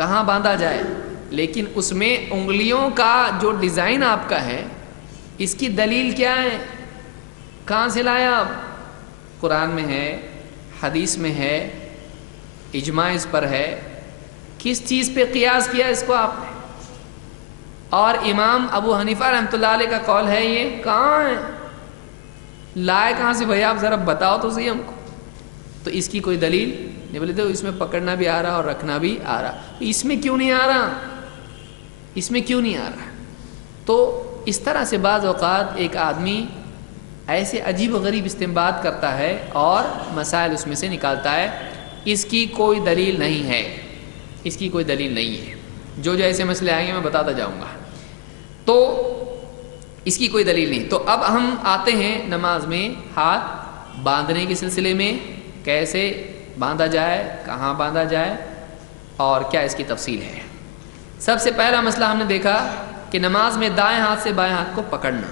کہاں باندھا جائے، لیکن اس میں انگلیوں کا جو ڈیزائن آپ کا ہے اس کی دلیل کیا ہے، کہاں سے لایا آپ؟ قرآن میں ہے، حدیث میں ہے، اجماع اس پر ہے، کس چیز پہ قیاس کیا اس کو آپ نے؟ اور امام ابو حنیفہ رحمۃ اللہ علیہ کا قول ہے، یہ کہاں ہے، لائے کہاں سے بھائی، آپ ذرا بتاؤ تو صحیح ہم کو۔ تو اس کی کوئی دلیل نہیں، بولے تو اس میں پکڑنا بھی آ رہا اور رکھنا بھی آ رہا، تو اس میں کیوں نہیں آ رہا، اس میں کیوں نہیں آ رہا؟ تو اس طرح سے بعض اوقات ایک آدمی ایسے عجیب و غریب استنباط کرتا ہے اور مسائل اس میں سے نکالتا ہے، اس کی کوئی دلیل نہیں ہے، اس کی کوئی دلیل نہیں ہے۔ جو ایسے مسئلے آئیں گے میں بتاتا جاؤں گا، تو اس کی کوئی دلیل نہیں۔ تو اب ہم آتے ہیں نماز میں ہاتھ باندھنے کے سلسلے میں، کیسے باندھا جائے، کہاں باندھا جائے، اور کیا اس کی تفصیل ہے۔ سب سے پہلا مسئلہ ہم نے دیکھا کہ نماز میں دائیں ہاتھ سے بائیں ہاتھ کو پکڑنا،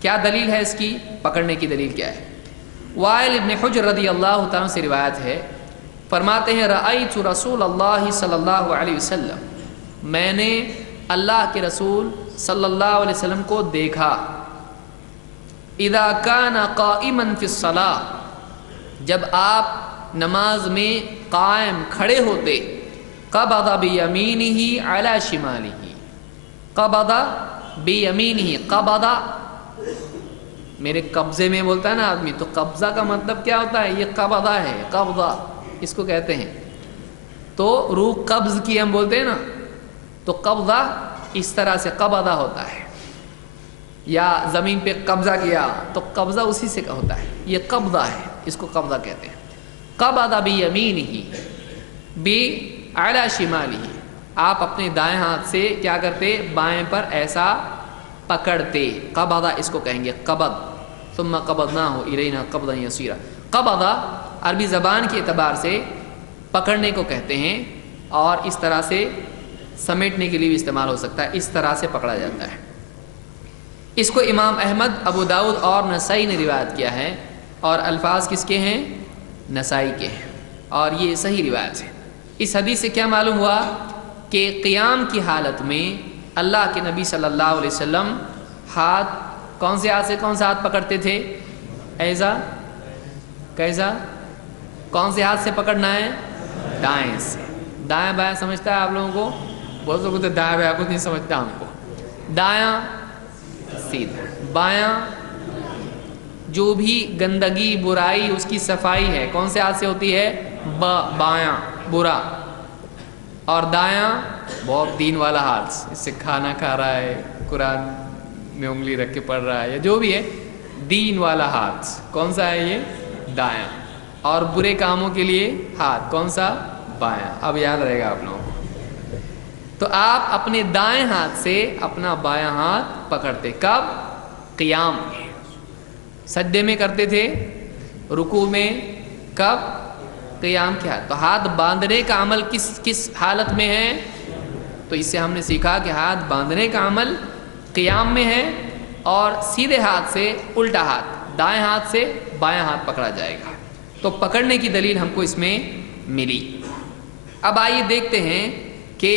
کیا دلیل ہے اس کی، پکڑنے کی دلیل کیا ہے؟ وائل ابن حجر رضی اللہ تعالیٰ سے روایت ہے، فرماتے ہیں رأیت رسول اللہ صلی اللہ علیہ وسلم، میں نے اللہ کے رسول صلی اللہ علیہ وسلم کو دیکھا، اذا کان قائما فی الصلاۃ، جب آپ نماز میں قائم کھڑے ہوتے، قبض بیمینہ علی شمالہ، قبض بیمینہ، قبض میرے قبضے میں بولتا ہے نا آدمی، تو قبضہ کا مطلب کیا ہوتا ہے، یہ قبضہ ہے، قبضہ اس کو کہتے ہیں۔ تو روح قبض کی ہم بولتے ہیں نا، تو قبضہ اس طرح سے قبضہ ہوتا ہے، یا زمین پہ قبضہ کیا تو قبضہ اسی سے ہوتا ہے، یہ قبضہ ہے، اس کو قبضہ کہتے ہیں۔ قبض بیمینہ بعلی شمالہ، آپ اپنے دائیں ہاتھ سے کیا کرتے، بائیں پر ایسا پکڑتے، قبضہ اس کو کہیں گے، قبض، ثم قبضناہ الینا قبضا یسیرا۔ قبضہ عربی زبان کے اعتبار سے پکڑنے کو کہتے ہیں، اور اس طرح سے سمیٹنے کے لیے بھی استعمال ہو سکتا ہے، اس طرح سے پکڑا جاتا ہے۔ اس کو امام احمد، ابو داؤد اور نسائی نے روایت کیا ہے، اور الفاظ کس کے ہیں، نسائی کے ہیں، اور یہ صحیح روایت ہے۔ اس حدیث سے کیا معلوم ہوا کہ قیام کی حالت میں اللہ کے نبی صلی اللہ علیہ وسلم ہاتھ کون سے ہاتھ سے کون سا ہاتھ پکڑتے تھے، ایسا، کیسا، کون سے ہاتھ سے پکڑنا ہے، دائیں سے۔ دائیں بائیں سمجھتا ہے آپ لوگوں کو، بہت لوگ دائیں بائیں کچھ نہیں سمجھتا ہم کو، دایاں سیدھا، بایاں جو بھی گندگی برائی اس کی صفائی ہے کون سے ہاتھ سے ہوتی ہے، بایاں برا، اور دایاں بہت دین والا ہاتھ، اس سے کھانا کھا رہا ہے، قرآن میں انگلی رکھ کے پڑھ رہا ہے، یا جو بھی ہے دین والا ہاتھ کون سا ہے، یہ دایاں، اور برے کاموں کے لیے ہاتھ کون سا، بایاں۔ اب یاد رہے گا آپ لوگوں کو۔ تو آپ اپنے دائیں ہاتھ سے اپنا بایاں ہاتھ پکڑتے، کب، قیام میں، سجدے میں کرتے تھے، رکوع میں، کب، قیام کیا، تو ہاتھ باندھنے کا عمل کس حالت میں ہے، تو اس سے ہم نے سیکھا کہ ہاتھ باندھنے کا عمل قیام میں ہے، اور سیدھے ہاتھ سے الٹا ہاتھ، دائیں ہاتھ سے بایاں ہاتھ پکڑا جائے گا۔ تو پکڑنے کی دلیل ہم کو اس میں ملی۔ اب آئیے دیکھتے ہیں کہ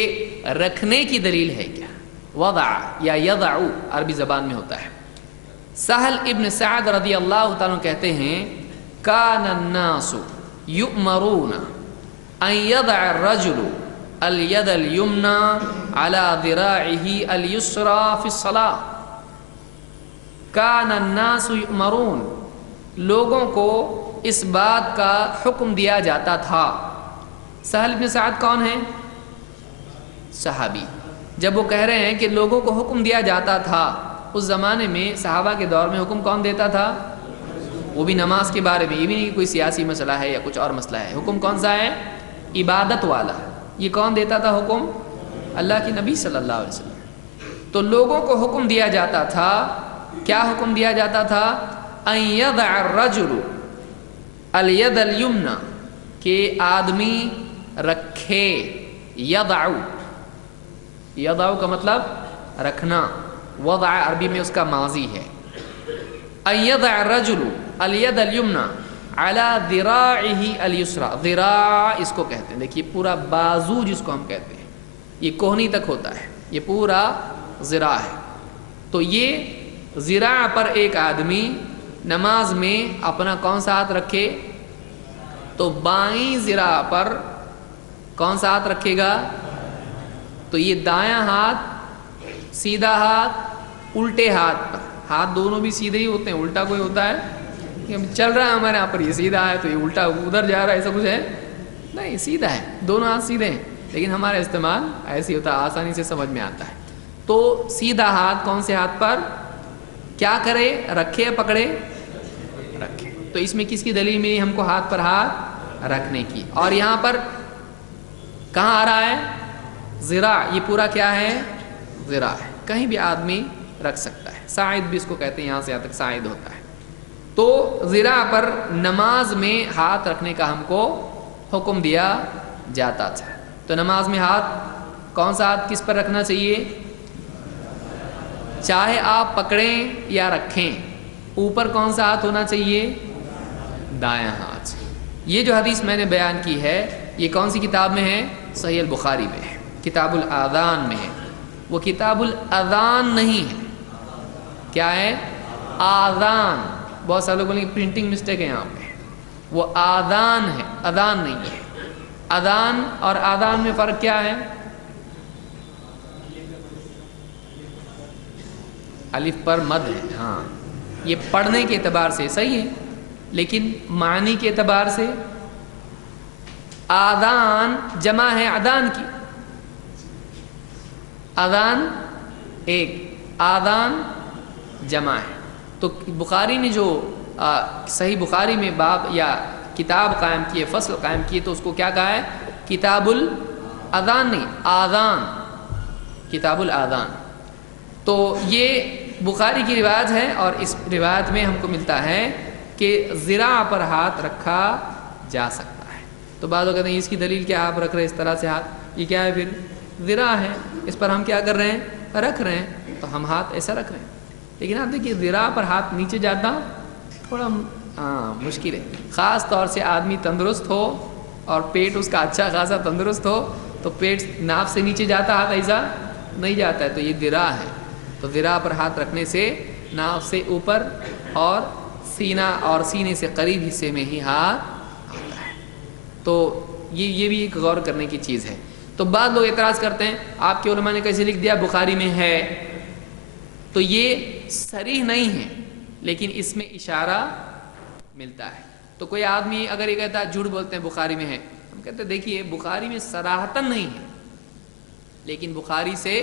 رکھنے کی دلیل ہے کیا، وضع یا یضع عربی زبان میں ہوتا ہے۔ سہل ابن سعد رضی اللہ تعالیٰ کہتے ہیں، کان الناس یؤمرون ان یضع الرجل الید الیمنی علی ذراعہ الیسری فی الصلاۃ۔ کان الناس یؤمرون، لوگوں کو اس بات کا حکم دیا جاتا تھا۔ سہل بن سعد کون ہیں، صحابی۔ جب وہ کہہ رہے ہیں کہ لوگوں کو حکم دیا جاتا تھا، اس زمانے میں صحابہ کے دور میں حکم کون دیتا تھا، وہ بھی نماز کے بارے میں، یہ بھی نہیں کہ کوئی سیاسی مسئلہ ہے یا کچھ اور مسئلہ ہے، حکم کون سا ہے، عبادت والا۔ یہ کون دیتا تھا حکم، اللہ کے نبی صلی اللہ علیہ وسلم۔ تو لوگوں کو حکم دیا جاتا تھا، کیا حکم دیا جاتا تھا، ان یضع الرجل الید الیمنی، کہ آدمی رکھے، یضع، یضع کا مطلب رکھنا، وضع عربی میں اس کا ماضی ہے۔ ان یضع الرجل الید الیمنی علی ذراعہ الیسری، ذراع اس کو کہتے ہیں، دیکھیے پورا بازو جس کو ہم کہتے ہیں، یہ کوہنی تک ہوتا ہے، یہ پورا ذراع ہے۔ تو یہ ذراع پر ایک آدمی نماز میں اپنا کون سا ہاتھ رکھے؟ تو بائیں ذراع پر کون سا ہاتھ رکھے گا؟ تو یہ دایاں ہاتھ، سیدھا ہاتھ، الٹے ہاتھ پر، ہاتھ دونوں بھی سیدھے ہی ہوتے ہیں، الٹا کوئی ہوتا ہے کہ چل رہا ہے ہمارے یہاں پر یہ سیدھا ہے تو یہ الٹا ادھر جا رہا ہے، ایسا کچھ ہے نہیں، سیدھا ہے، دونوں ہاتھ سیدھے ہیں، لیکن ہمارا استعمال ایسے ہوتا ہے، آسانی سے سمجھ میں آتا ہے۔ تو سیدھا ہاتھ کون سے ہاتھ پر کیا کرے؟ رکھے یا پکڑے؟ رکھے۔ تو اس میں کس کی دلیل ملی ہم کو؟ ہاتھ پر ہاتھ رکھنے کی۔ اور یہاں پر کہاں آ رہا ہے؟ ذراع، یہ پورا کیا ہے؟ ذراع ہے، کہیں بھی آدمی رکھ سکتا ہے، ساعد بھی اس کو کہتے ہیں، یہاں سے یہاں تک ساعد ہوتا ہے۔ تو ذراع پر نماز میں ہاتھ رکھنے کا ہم کو حکم دیا جاتا تھا۔ تو نماز میں ہاتھ، کون سا ہاتھ کس پر رکھنا چاہیے؟ چاہے آپ پکڑیں یا رکھیں، اوپر کون سا ہاتھ ہونا چاہیے؟ دایاں ہاتھ۔ یہ جو حدیث میں نے بیان کی ہے یہ کون سی کتاب میں ہے؟ صحیح البخاری میں ہے، کتاب الاذان میں ہے۔ وہ کتاب الاذان نہیں ہے، کیا ہے؟ آذان۔ بہت سارے لوگ بولیں گے پرنٹنگ مسٹیک ہے یہاں پہ، وہ آذان ہے، اذان نہیں ہے۔ اذان اور آذان میں فرق کیا ہے؟ الف پر مد ہے، ہاں، یہ پڑھنے کے اعتبار سے صحیح ہے، لیکن معنی کے اعتبار سے آذان جمع ہے اذان کی، اذان ایک، آذان جمع ہے۔ تو بخاری نے جو صحیح بخاری میں باب یا کتاب قائم کی ہے، فصل قائم کی ہے، تو اس کو کیا کہا ہے؟ کتاب الاذان نہیں، آذان، کتاب الاذان۔ تو یہ بخاری کی روایت ہے، اور اس روایت میں ہم کو ملتا ہے کہ ذراع پر ہاتھ رکھا جا سکتا ہے۔ تو بعض لوگ کہتے ہیں اس کی دلیل کیا، آپ رکھ رہے اس طرح سے ہاتھ، یہ کیا ہے؟ پھر ذراع ہے، اس پر ہم کیا کر رہے ہیں؟ رکھ رہے ہیں، تو ہم ہاتھ ایسا رکھ رہے ہیں۔ لیکن آپ دیکھیے ذراع پر ہاتھ نیچے جاتا تھوڑا مشکل ہے، خاص طور سے آدمی تندرست ہو اور پیٹ اس کا اچھا خاصا تندرست ہو، تو پیٹ ناف سے نیچے جاتا، ہاتھ ایسا نہیں جاتا ہے، تو یہ ذراع ہے۔ تو ذراع پر ہاتھ رکھنے سے ناف سے اوپر اور سینہ اور سینے سے قریب حصے میں ہی ہاتھ آتا ہے۔ تو یہ بھی ایک غور کرنے کی چیز ہے۔ تو بعض لوگ اعتراض کرتے ہیں آپ کے علماء نے کیسے لکھ دیا بخاری میں ہے، تو یہ صریح نہیں ہے، لیکن اس میں اشارہ ملتا ہے۔ تو کوئی آدمی اگر یہ کہتا ہے جھوٹ بولتے ہیں بخاری میں ہے، ہم کہتے ہیں دیکھیے بخاری میں صراحتاً نہیں ہے، لیکن بخاری سے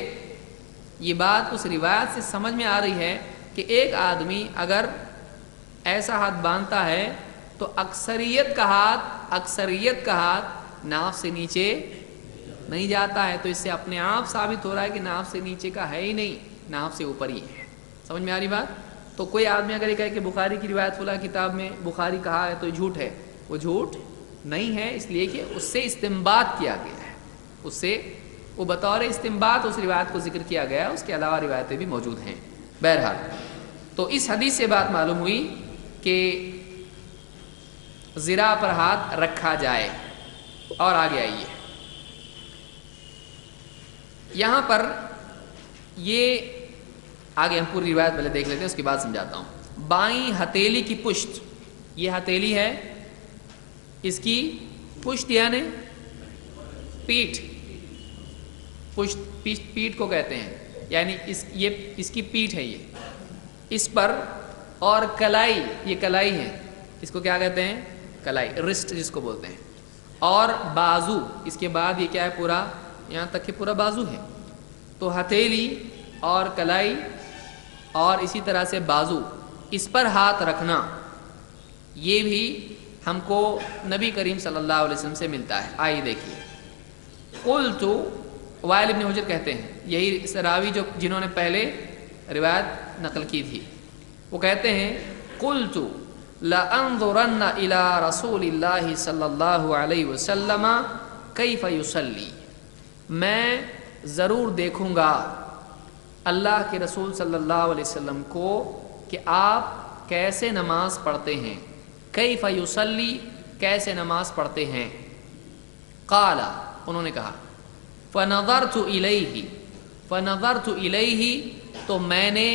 یہ بات اس روایت سے سمجھ میں آ رہی ہے کہ ایک آدمی اگر ایسا ہاتھ باندھتا ہے تو اکثریت کا ہاتھ ناف سے نیچے نہیں جاتا ہے، تو اس سے اپنے آپ ثابت ہو رہا ہے کہ ناف سے نیچے کا ہے ہی نہیں، ناف سے اوپر ہی ہے۔ سمجھ میں آ رہی بات؟ تو کوئی آدمی اگر یہ کہے کہ بخاری کی روایت فلاں کتاب میں بخاری کہا ہے تو یہ جھوٹ ہے، وہ جھوٹ نہیں ہے، اس لیے کہ اس سے استنباط کیا گیا ہے، اس سے وہ بطور استنباط اس روایت کو ذکر کیا گیا ہے، اس کے علاوہ روایتیں بھی موجود ہیں۔ بہرحال تو اس حدیث سے بات معلوم ہوئی کہ ذراع پر ہاتھ رکھا جائے۔ اور آگے آئیے، یہاں پر یہ آگے ہم پوری روایت پہلے دیکھ لیتے ہیں، اس کے بعد سمجھاتا ہوں۔ بائیں ہتھیلی کی پشت، یہ ہتھیلی ہے، اس کی پشت یعنی پیٹھ، پیٹھ کو کہتے ہیں، یعنی اس کی پیٹھ ہے، یہ اس پر، اور کلائی، یہ کلائی ہے، اس کو کیا کہتے ہیں؟ کلائی، رسٹ جس کو بولتے ہیں، اور بازو، اس کے بعد یہ کیا ہے؟ پورا یہاں تک کہ پورا بازو ہے۔ تو ہتھیلی اور کلائی اور اسی طرح سے بازو، اس پر ہاتھ رکھنا، یہ بھی ہم کو نبی کریم صلی اللہ علیہ وسلم سے ملتا ہے۔ آئیے دیکھیے، قلت، وائل ابن حجر کہتے ہیں، یہی راوی جنہوں نے پہلے روایت نقل کی تھی، وہ کہتے ہیں قلت لأنظرن الى رسول اللہ صلی اللہ علیہ وسلم کیف یصلی، میں ضرور دیکھوں گا اللہ کے رسول صلی اللہ علیہ وسلم کو کہ آپ کیسے نماز پڑھتے ہیں، کیف یصلی، کیسے نماز پڑھتے ہیں۔ قال، انہوں نے کہا، فنظرت الیہ، فنظرت الیہ تو میں نے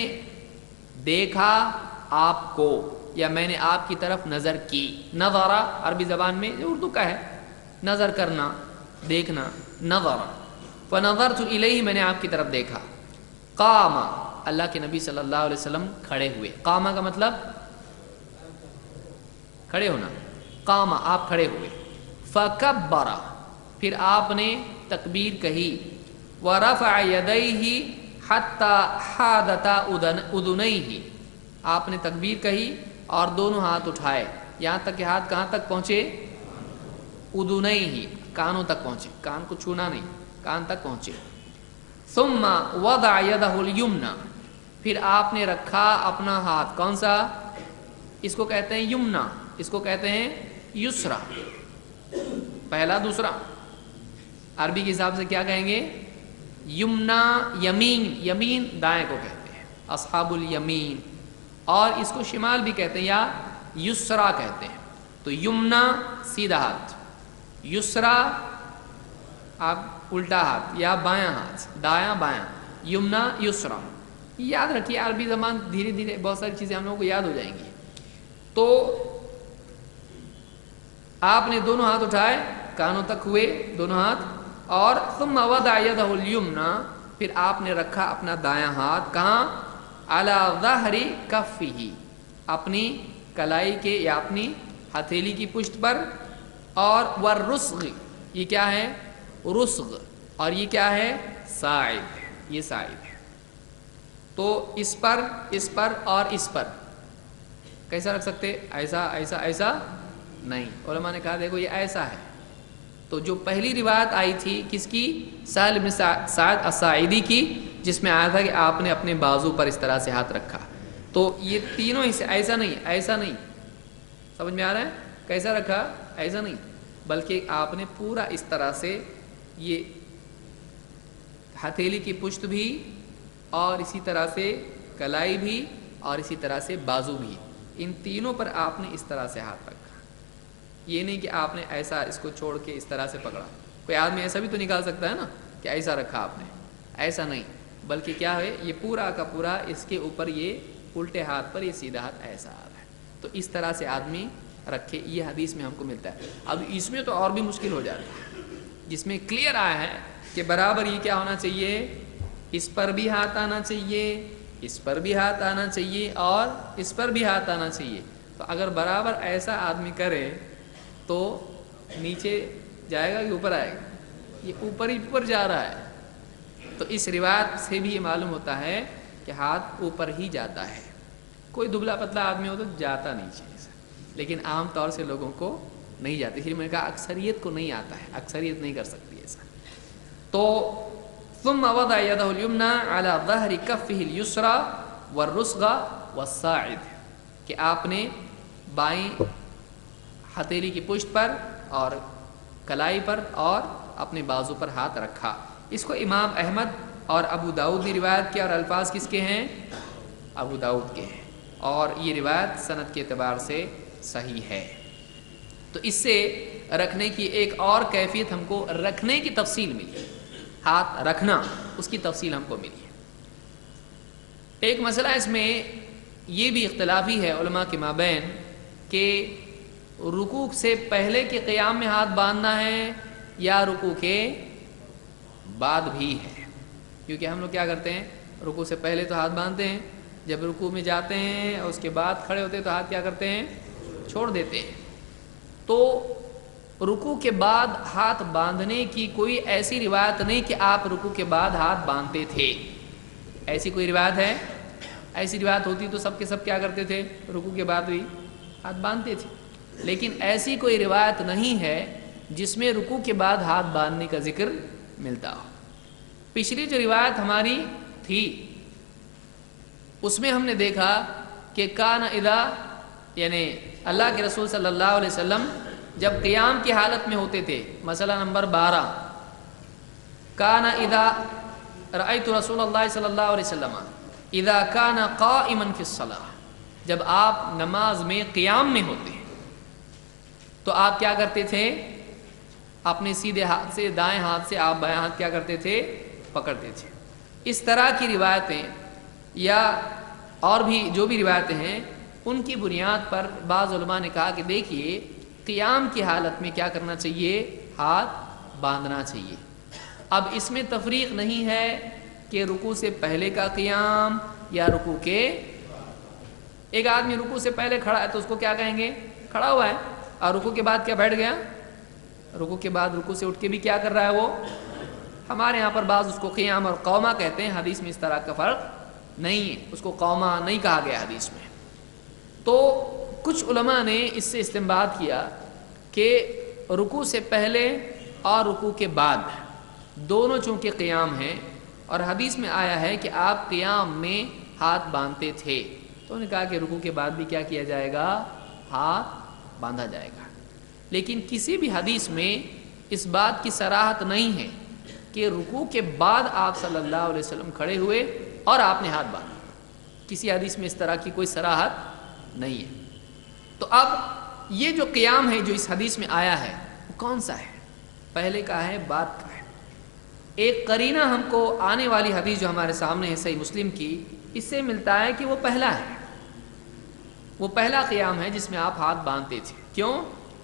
دیکھا آپ کو، یا میں نے آپ کی طرف نظر کی. نظرہ عربی زبان میں اردو کا ہے، نظر کرنا، دیکھنا، نظر. فنظرت الیہ میں نے آپ کی طرف دیکھا. قام اللہ کے نبی صلی اللہ علیہ وسلم کھڑے ہوئے. قام کا مطلب کھڑے ہونا. قام آپ کھڑے ہوئے. فکبر پھر آپ نے تکبیر کہی. ورفع یدیہ حتی حادتا اذنیہ آپ نے تکبیر کہی اور دونوں ہاتھ اٹھائے یہاں تک کہ ہاتھ کہاں تک پہنچے؟ اذنیہ کانوں تک پہنچے، کان کو چھونا نہیں، کان تک پہنچے. ثم وضع یدہ الیمنی پھر آپ نے رکھا اپنا ہاتھ، کون سا؟ اس کو کہتے ہیں یمنا، اس کو کہتے ہیں یسرا. پہلا دوسرا عربی کے حساب سے کیا کہیں گے؟ یمنا یمین، یمین دائیں کو کہتے ہیں اصحاب الیمین، اور اس کو شمال بھی کہتے ہیں یا یسرا کہتے ہیں. تو یمنا سیدھا ہاتھ، یسرا آپ الٹا ہاتھ یا بایاں ہاتھ، دایاں بایاں، یمنا یسرا. یاد رکھیے عربی زبان دھیرے دھیرے بہت ساری چیزیں ہم لوگوں کو یاد ہو جائیں گی. تو آپ نے دونوں ہاتھ اٹھائے، کانوں تک ہوئے دونوں ہاتھ، اور ثم وضع یدہ الیمنی پھر آپ نے رکھا اپنا دایاں ہاتھ کہاں؟ علی ظہر کفہ اپنی کلائی کے یا اپنی ہتھیلی کی پشت پر. اور والرسغ یہ کیا ہے؟ رسغ، اور یہ کیا ہے؟ ساعد، یہ ساعد ہے. تو اس پر، اس پر اور اس پر کیسا رکھ سکتے؟ ایسا ایسا ایسا نہیں. علماء نے کہا دیکھو یہ ایسا ہے. تو جو پہلی روایت آئی تھی کس کی؟ سہل بن سعد الساعدی کی، جس میں آیا تھا کہ آپ نے اپنے بازو پر اس طرح سے ہاتھ رکھا. تو یہ تینوں ہی سے ایسا نہیں، ایسا نہیں، سمجھ میں آ رہا ہے؟ کیسا رکھا؟ ایسا نہیں، بلکہ آپ نے پورا اس طرح سے یہ ہتھیلی کی پشت بھی، اور اسی طرح سے کلائی بھی، اور اسی طرح سے بازو بھی، ان تینوں پر آپ نے اس طرح سے ہاتھ رکھا. یہ نہیں کہ آپ نے ایسا اس کو چھوڑ کے اس طرح سے پکڑا. کوئی آدمی ایسا بھی تو نکال سکتا ہے نا کہ ایسا رکھا آپ نے، ایسا نہیں، بلکہ کیا ہے یہ پورا کا پورا اس کے اوپر یہ الٹے ہاتھ پر یہ سیدھا ہاتھ ایسا آ رہا ہے. تو اس طرح سے آدمی رکھے. یہ حدیث میں ہم کو ملتا ہے. اب اس میں تو اور بھی مشکل ہو جاتا ہے، جس میں کلیئر آیا ہے کہ برابر یہ کیا ہونا چاہیے؟ اس پر بھی ہاتھ آنا چاہیے، اس پر بھی ہاتھ آنا چاہیے، اور اس پر بھی ہاتھ آنا چاہیے. تو اگر برابر ایسا آدمی کرے تو نیچے جائے گا کہ اوپر آئے گا؟ یہ اوپر ہی اوپر جا رہا ہے. تو اس روایت سے بھی یہ معلوم ہوتا ہے کہ ہاتھ اوپر ہی جاتا ہے. کوئی دبلا پتلا آدمی ہو تو جاتا نہیں چاہیے، لیکن عام طور سے لوگوں کو نہیں جاتی. پھر میں نے کہا اکثریت کو نہیں آتا ہے، اکثریت نہیں کر سکتی ایسا. تو ثم وضع یدہ الیمنی علی ظہر کفہ الیسری والرسغ والساعد کہ آپ نے بائیں ہتھیلی کی پشت پر اور کلائی پر اور اپنے بازو پر ہاتھ رکھا. اس کو امام احمد اور ابو داؤد نے روایت کیا، اور الفاظ کس کے ہیں؟ ابو داؤد کے ہیں، اور یہ روایت سند کے اعتبار سے صحیح ہے. تو اس سے رکھنے کی ایک اور کیفیت ہم کو، رکھنے کی تفصیل ملی، ہاتھ رکھنا اس کی تفصیل ہم کو ملی ہے. ایک مسئلہ اس میں یہ بھی اختلافی ہے علماء کے مابین کہ رکوع سے پہلے کے قیام میں ہاتھ باندھنا ہے یا رکوع کے بعد بھی ہے. کیونکہ ہم لوگ کیا کرتے ہیں، رکوع سے پہلے تو ہاتھ باندھتے ہیں، جب رکوع میں جاتے ہیں اور اس کے بعد کھڑے ہوتے ہیں تو ہاتھ کیا کرتے ہیں؟ چھوڑ دیتے ہیں. تو رکوع کے بعد ہاتھ باندھنے کی کوئی ایسی روایت نہیں کہ آپ رکوع کے بعد ہاتھ باندھتے تھے. ایسی کوئی روایت ہے؟ ایسی روایت ہوتی تو سب کے سب کیا کرتے تھے؟ رکوع کے بعد بھی ہاتھ باندھتے تھے. لیکن ایسی کوئی روایت نہیں ہے جس میں رکوع کے بعد ہاتھ باندھنے کا ذکر ملتا ہو. پچھلی جو روایت ہماری تھی اس میں ہم نے دیکھا کہ کان اذا، یعنی اللہ کے رسول صلی اللہ علیہ وسلم جب قیام کی حالت میں ہوتے تھے، مسئلہ نمبر 12، کان اذا رأیت رسول اللہ صلی اللہ علیہ وسلم اذا کان قائما فی الصلاۃ، جب آپ نماز میں قیام میں ہوتے ہیں تو آپ کیا کرتے تھے؟ اپنے سیدھے ہاتھ سے دائیں ہاتھ سے آپ بائیں ہاتھ کیا کرتے تھے؟ پکڑتے تھے۔ اس طرح کی روایتیں یا اور بھی جو بھی روایتیں ہیں ان کی بنیاد پر بعض علماء نے کہا کہ دیکھیے قیام کی حالت میں کیا کرنا چاہیے؟ ہاتھ باندھنا چاہیے۔ اب اس میں تفریق نہیں ہے کہ رکوع سے پہلے کا قیام یا رکوع کے، ایک آدمی رکوع سے پہلے کھڑا ہے تو اس کو کیا کہیں گے؟ کھڑا ہوا ہے، اور رکوع کے بعد کیا بیٹھ گیا؟ رکوع کے بعد رکوع سے اٹھ کے بھی کیا کر رہا ہے وہ؟ ہمارے یہاں پر بعض اس کو قیام اور قومہ کہتے ہیں، حدیث میں اس طرح کا فرق نہیں ہے، اس کو قومہ نہیں کہا گیا حدیث میں۔ تو کچھ علماء نے اس سے استنباط کیا کہ رکوع سے پہلے اور رکوع کے بعد دونوں چونکہ قیام ہیں اور حدیث میں آیا ہے کہ آپ قیام میں ہاتھ باندھتے تھے، تو انہوں نے کہا کہ رکوع کے بعد بھی کیا کیا جائے گا؟ ہاتھ باندھا جائے گا۔ لیکن کسی بھی حدیث میں اس بات کی صراحت نہیں ہے کہ رکوع کے بعد آپ صلی اللہ علیہ وسلم کھڑے ہوئے اور آپ نے ہاتھ باندھا، کسی حدیث میں اس طرح کی کوئی صراحت نہیں ہے۔ تو اب یہ جو قیام ہے جو اس حدیث میں آیا ہے وہ کون سا ہے؟ پہلے کا ہے، بعد کا ہے؟ ایک قرینہ ہم کو آنے والی حدیث جو ہمارے سامنے ہے صحیح مسلم کی، اس سے ملتا ہے کہ وہ پہلا ہے، وہ پہلا قیام ہے جس میں آپ ہاتھ باندھتے تھے۔ کیوں؟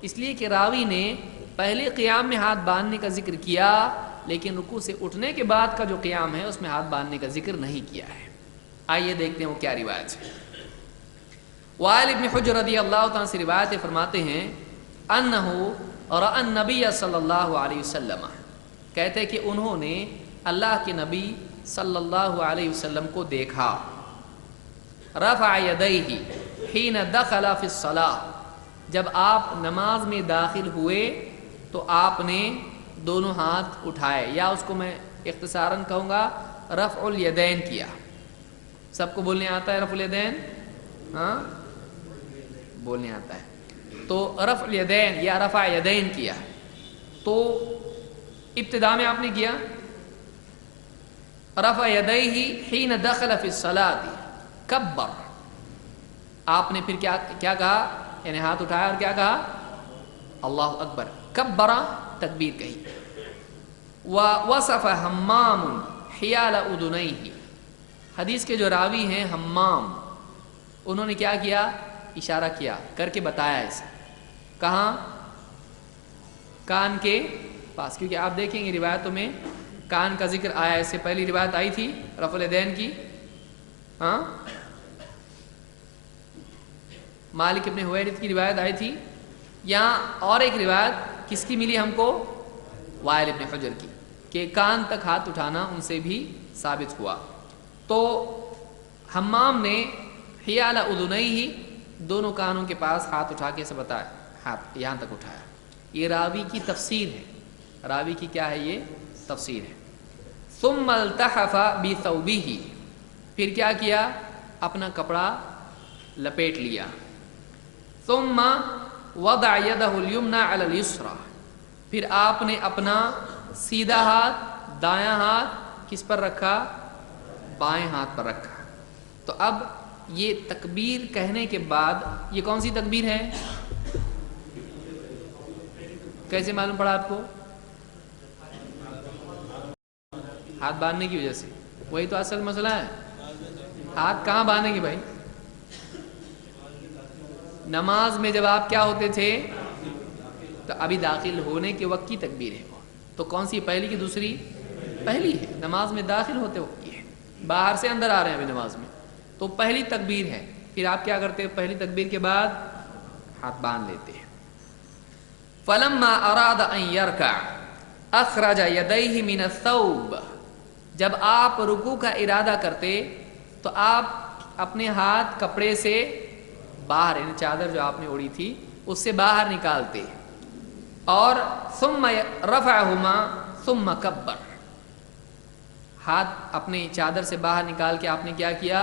اس لیے کہ راوی نے پہلے قیام میں ہاتھ باندھنے کا ذکر کیا، لیکن رکوع سے اٹھنے کے بعد کا جو قیام ہے اس میں ہاتھ باندھنے کا ذکر نہیں کیا ہے۔ آئیے دیکھتے ہیں وہ کیا روایت ہے۔ وائل بن حجر رضی اللہ تعالیٰ سے روایت فرماتے ہیں انہو رأى النبی صلی اللہ علیہ وسلم، کہتے ہیں کہ انہوں نے اللہ کے نبی صلی اللہ علیہ وسلم کو دیکھا، رفع یدیہ حین دخل فی الصلاۃ، جب آپ نماز میں داخل ہوئے تو آپ نے دونوں ہاتھ اٹھائے، یا اس کو میں اختصاراً کہوں گا رفع الیدین کیا۔ سب کو بولنے آتا ہے رفع الیدین؟ ہاں بولنے آتا ہے، تو رفع الیدین یا رفع یدین کیا۔ تو ابتدا میں آپ نے کیا رفع یدیہ حین دخل فی الصلاۃ کبر، آپ نے پھر کیا کہا؟ یعنی ہاتھ اٹھایا اور کیا کہا؟ اللہ اکبر، کبر تکبیر کہی۔ ووصف حمام حیال اذنیہ، حدیث کے جو راوی ہیں حمام، انہوں نے کیا کیا؟ اشارہ کیا، کر کے بتایا ایسا، کہاں؟ کان کے پاس، کیونکہ آپ دیکھیں گے روایتوں میں کان کا ذکر آیا، اس سے پہلی روایت آئی تھی رفع الیدین کی، ہاں مالک ابن حویرث کی روایت آئی تھی، یہاں اور ایک روایت کس کی ملی ہم کو؟ وائل ابن حجر کی، کہ کان تک ہاتھ اٹھانا ان سے بھی ثابت ہوا۔ تو حمام نے حیال اذنیہ، دونوں کانوں کے پاس ہاتھ اٹھا کے سے بتایا، ہاتھ یہاں تک اٹھایا۔ یہ راوی کی تفسیر ہے، راوی کی کیا ہے؟ یہ تفسیر ہے۔ ثم التحف بثوبہ، پھر کیا کیا؟ اپنا کپڑا لپیٹ لیا۔ ثم وضع یدہ الیمنی علی الیسری، پھر آپ نے اپنا سیدھا ہاتھ دایاں ہاتھ کس پر رکھا؟ بائیں ہاتھ پر رکھا۔ تو اب یہ تکبیر کہنے کے بعد یہ کون سی تکبیر ہے؟ کیسے معلوم پڑا آپ کو؟ ہاتھ باندھنے کی وجہ سے، وہی تو اصل مسئلہ ہے۔ ہاتھ کہاں باندھیں گے بھائی؟ نماز میں جب آپ کیا ہوتے تھے؟ تو ابھی داخل ہونے کے وقت کی تکبیر ہے وہ، تو کون سی؟ پہلی کی دوسری؟ پہلی ہے، نماز میں داخل ہوتے وقت کی ہے، باہر سے اندر آ رہے ہیں ابھی نماز میں، تو پہلی تکبیر ہے۔ پھر آپ کیا کرتے ہیں؟ پہلی تکبیر کے بعد ہاتھ باندھ لیتے ہیں۔ فلما اراد ان يركع اخرج يديه من الثوب، جب آپ رکوع کا ارادہ کرتے تو آپ اپنے ہاتھ کپڑے سے باہر، یعنی چادر جو آپ نے اوڑھی تھی اس سے باہر نکالتے، اور ثم رفعهما ثم کبر، ہاتھ اپنے چادر سے باہر نکال کے آپ نے کیا کیا؟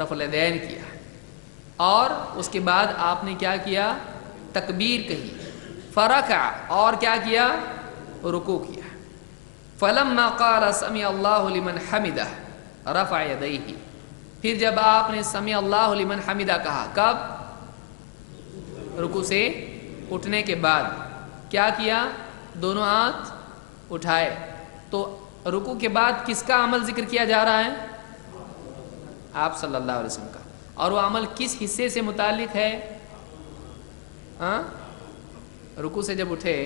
رفع الیدین کیا، اور اس کے بعد آپ نے کیا کیا؟ تکبیر کہی، فرکع، اور کیا کیا؟ رکوع کیا۔ فلما قال سمع اللہ لمن حمدہ رفع یدیہ، پھر جب آپ نے سمع اللہ لمن حمدہ کہا، کب؟ رکوع سے اٹھنے کے بعد، کیا کیا؟ دونوں ہاتھ اٹھائے. تو رکوع کے بعد کس کا عمل ذکر کیا جا رہا ہے؟ آپ صلی اللہ علیہ وسلم کا. اور وہ عمل کس حصے سے متعلق ہے؟ رکوع سے جب اٹھے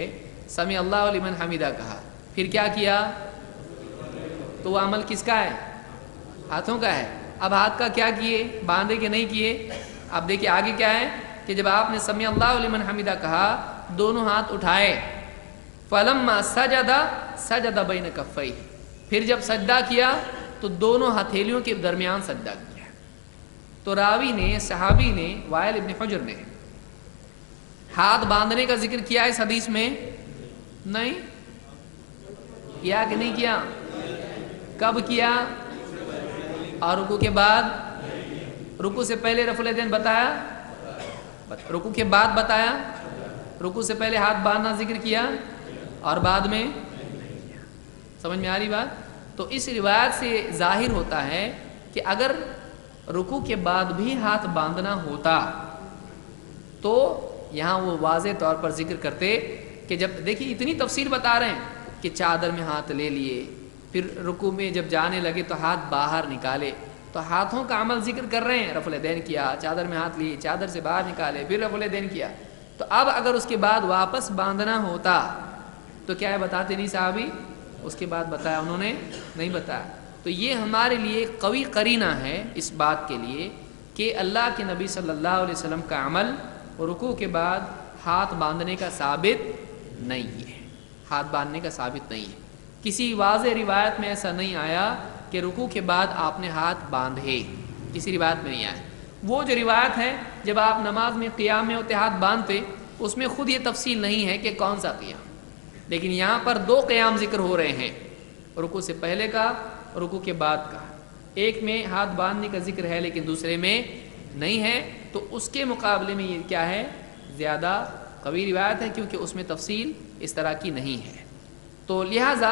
سمی اللہ لمن حمیدہ کہا, پھر کیا کیا؟ تو وہ عمل کس کا ہے؟ ہاتھوں کا ہے. اب ہاتھ کا کیا کیے؟ باندھے کہ نہیں کیے؟ اب دیکھیے آگے کیا ہے کہ جب آپ نے سمی اللہ لمن حمیدہ کہا دونوں ہاتھ اٹھائے. فلما سجد بین کفیہ, پھر جب سجدہ کیا تو دونوں ہتھیلیوں کے درمیان سجدہ کیا. تو راوی نے, صحابی نے, وائل ابن حجر نے ہاتھ باندھنے کا ذکر کیا اس حدیث میں؟ نہیں کیا کہ نہیں کیا؟ کب کیا؟ اور رکوع کے بعد؟ رکوع سے پہلے رفع الیدین بتایا, رکوع کے بعد بتایا. رکوع سے پہلے ہاتھ باندھنا ذکر کیا اور بعد میں. سمجھ میں آ رہی بات؟ تو اس روایت سے ظاہر ہوتا ہے کہ اگر رکوع کے بعد بھی ہاتھ باندھنا ہوتا تو یہاں وہ واضح طور پر ذکر کرتے کہ جب دیکھیے اتنی تفصیل بتا رہے ہیں کہ چادر میں ہاتھ لے لیے, پھر رکوع میں جب جانے لگے تو ہاتھ باہر نکالے, تو ہاتھوں کا عمل ذکر کر رہے ہیں. رفع الیدین کیا, چادر میں ہاتھ لیے, چادر سے باہر نکالے, پھر رفع الیدین کیا. تو اب اگر اس کے بعد واپس باندھنا ہوتا تو کیا ہے بتاتے نہیں صحابی؟ اس کے بعد بتایا انہوں نے نہیں بتایا. تو یہ ہمارے لیے قوی قرینہ ہے اس بات کے لیے کہ اللہ کے نبی صلی اللہ علیہ وسلم کا عمل رکوع کے بعد ہاتھ باندھنے کا ثابت نہیں ہے. ہاتھ باندھنے کا ثابت نہیں ہے. کسی واضح روایت میں ایسا نہیں آیا کہ رکوع کے بعد آپ نے ہاتھ باندھے, کسی روایت میں نہیں آیا. وہ جو روایت ہے جب آپ نماز میں قیام میں ہوتے ہاتھ باندھتے, اس میں خود یہ تفصیل نہیں ہے کہ کون سا قیام, لیکن یہاں پر دو قیام ذکر ہو رہے ہیں, رکوع سے پہلے کا, رکوع کے بعد کا. ایک میں ہاتھ باندھنے کا ذکر ہے لیکن دوسرے میں نہیں ہے. تو اس کے مقابلے میں یہ کیا ہے؟ زیادہ قوی روایت ہے, کیونکہ اس میں تفصیل اس طرح کی نہیں ہے. تو لہٰذا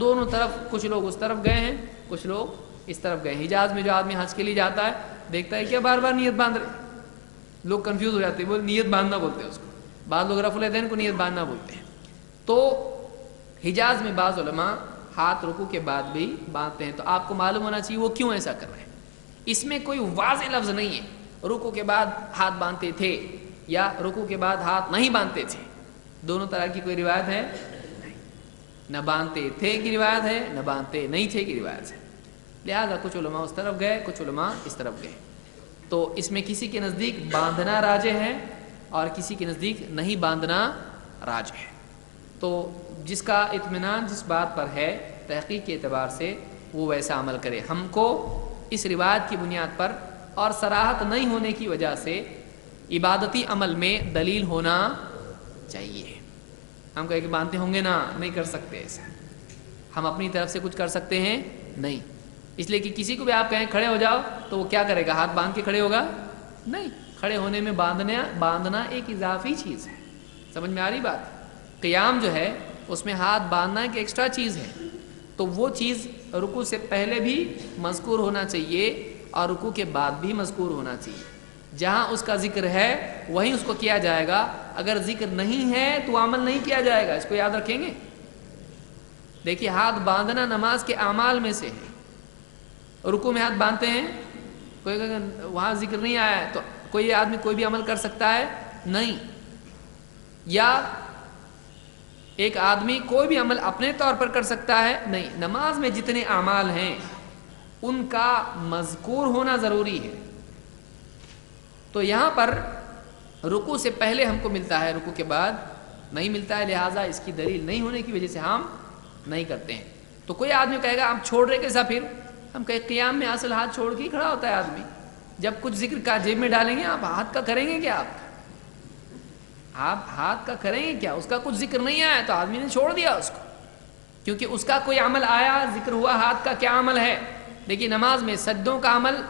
دونوں طرف, کچھ لوگ اس طرف گئے ہیں, کچھ لوگ اس طرف گئے. حجاز میں جو آدمی حج کے لیے جاتا ہے دیکھتا ہے کیا بار بار نیت باندھ رہے, لوگ کنفیوز ہو جاتے ہیں, وہ نیت باندھنا بولتے ہیں اس کو. بعض لوگ رفع الیدین کو نیت باندھنا بولتے ہیں. تو حجاز میں بعض علماء ہاتھ رکوع کے بعد بھی باندھتے ہیں. تو آپ کو معلوم ہونا چاہیے وہ کیوں ایسا کر رہے ہیں. اس میں کوئی واضح لفظ نہیں ہے رکوع کے بعد ہاتھ باندھتے تھے یا رکوع کے بعد ہاتھ نہیں باندھتے تھے. دونوں طرح کی کوئی روایت ہے نہیں. نہ باندھتے تھے کی روایت ہے, نہ باندھتے نہیں تھے کی روایت ہے. لہذا کچھ علماء اس طرف گئے, کچھ علماء اس طرف گئے. تو اس میں کسی کے نزدیک باندھنا راجح ہے اور کسی کے نزدیک نہیں باندھنا راجح ہے. تو جس کا اطمینان جس بات پر ہے تحقیق کے اعتبار سے وہ ویسا عمل کرے. ہم کو اس روایت کی بنیاد پر اور صراحت نہیں ہونے کی وجہ سے عبادتی عمل میں دلیل ہونا چاہیے. ہم کہیں کہ باندھتے ہوں گے نا, نہیں کر سکتے ایسا. ہم اپنی طرف سے کچھ کر سکتے ہیں نہیں. اس لیے کہ کسی کو بھی آپ کہیں کھڑے ہو جاؤ تو وہ کیا کرے گا؟ ہاتھ باندھ کے کھڑے ہوگا؟ نہیں. کھڑے ہونے میں باندھنا ایک اضافی چیز ہے. سمجھ میں آ رہی بات؟ قیام جو ہے اس میں ہاتھ باندھنا ایک ایکسٹرا چیز ہے. تو وہ چیز رکوع سے پہلے بھی مذکور ہونا چاہیے اور رکوع کے بعد بھی مذکور ہونا چاہیے. جہاں اس کا ذکر ہے وہیں اس کو کیا جائے گا. اگر ذکر نہیں ہے تو عمل نہیں کیا جائے گا. اس کو یاد رکھیں گے. دیکھیے ہاتھ باندھنا نماز کے اعمال میں سے ہے. رکوع میں ہاتھ باندھتے ہیں, کوئی وہاں ذکر نہیں آیا ہے تو کوئی آدمی کوئی بھی عمل کر سکتا ہے نہیں. یا ایک آدمی کوئی بھی عمل اپنے طور پر کر سکتا ہے نہیں. نماز میں جتنے اعمال ہیں ان کا مذکور ہونا ضروری ہے. تو یہاں پر رکوع سے پہلے ہم کو ملتا ہے, رکوع کے بعد نہیں ملتا ہے. لہٰذا اس کی دلیل نہیں ہونے کی وجہ سے ہم نہیں کرتے ہیں. تو کوئی آدمی کہے گا ہم چھوڑ رہے کیسا؟ پھر ہم کہیں قیام میں اصل ہاتھ چھوڑ کے ہی کھڑا ہوتا ہے آدمی. جب کچھ ذکر کا جیب میں ڈالیں گے آپ ہاتھ کا کریں گے کیا؟ آپ ہاتھ کا کریں گے کیا؟ اس کا کچھ ذکر نہیں آیا تو آدمی نے چھوڑ دیا اس کو, کیونکہ اس کا کوئی عمل آیا, ذکر ہوا ہاتھ کا کیا عمل ہے. دیکھیے نماز میں سجدوں کا عمل,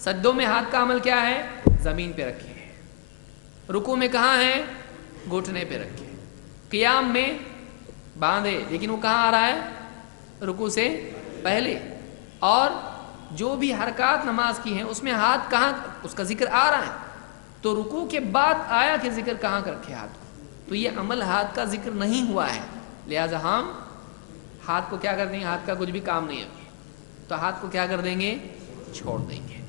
سجدوں میں ہاتھ کا عمل کیا ہے؟ زمین پہ رکھے. رکوع میں کہاں ہے؟ گھٹنے پہ رکھے. قیام میں باندھے, لیکن وہ کہاں آ رہا ہے؟ رکوع سے پہلے. اور جو بھی حرکات نماز کی ہیں اس میں ہاتھ کہاں, اس کا ذکر آ رہا ہے. تو رکوع کے بعد آیا کہ ذکر کہاں کر رکھے ہاتھ کو. تو یہ عمل ہاتھ کا ذکر نہیں ہوا ہے. لہٰذا ہم ہاتھ کو کیا کر دیں گے؟ ہاتھ کا کچھ بھی کام نہیں ہے تو ہاتھ کو کیا کر دیں گے؟ چھوڑ دیں گے.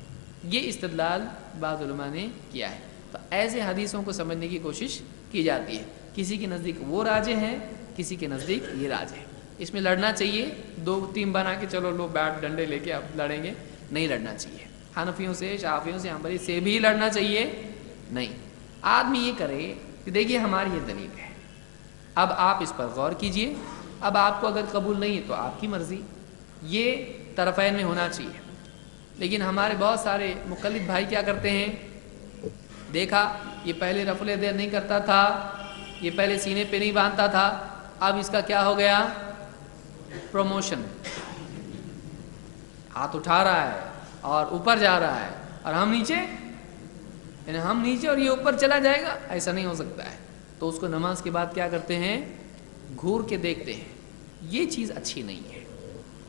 یہ استدلال بعض علماء نے کیا ہے. تو ایسے حدیثوں کو سمجھنے کی کوشش کی جاتی ہے. کسی کے نزدیک وہ راجح ہے, کسی کے نزدیک یہ راجح ہے. اس میں لڑنا چاہیے, 2 ٹیم بنا کے چلو لو بیٹ ڈنڈے لے کے اب لڑیں گے, نہیں لڑنا چاہیے. حنفیوں سے, شافعیوں سے, حنبلی سے بھی لڑنا چاہیے نہیں. آدمی یہ کرے کہ دیکھیے ہماری یہ دلیل ہے, اب آپ اس پر غور کیجئے, اب آپ کو اگر قبول نہیں ہے تو آپ کی مرضی, یہ طرفین میں ہونا چاہیے. لیکن ہمارے بہت سارے مقلد بھائی کیا کرتے ہیں, دیکھا یہ پہلے رفع الیدین نہیں کرتا تھا, یہ پہلے سینے پہ نہیں باندھتا تھا, اب اس کا کیا ہو گیا؟ پروموشن, ہاتھ اٹھا رہا ہے اور اوپر جا رہا ہے اور ہم نیچے, یعنی ہم نیچے اور یہ اوپر چلا جائے گا, ایسا نہیں ہو سکتا ہے. تو اس کو نماز کے بعد کیا کرتے ہیں؟ گھور کے دیکھتے ہیں. یہ چیز اچھی نہیں ہے,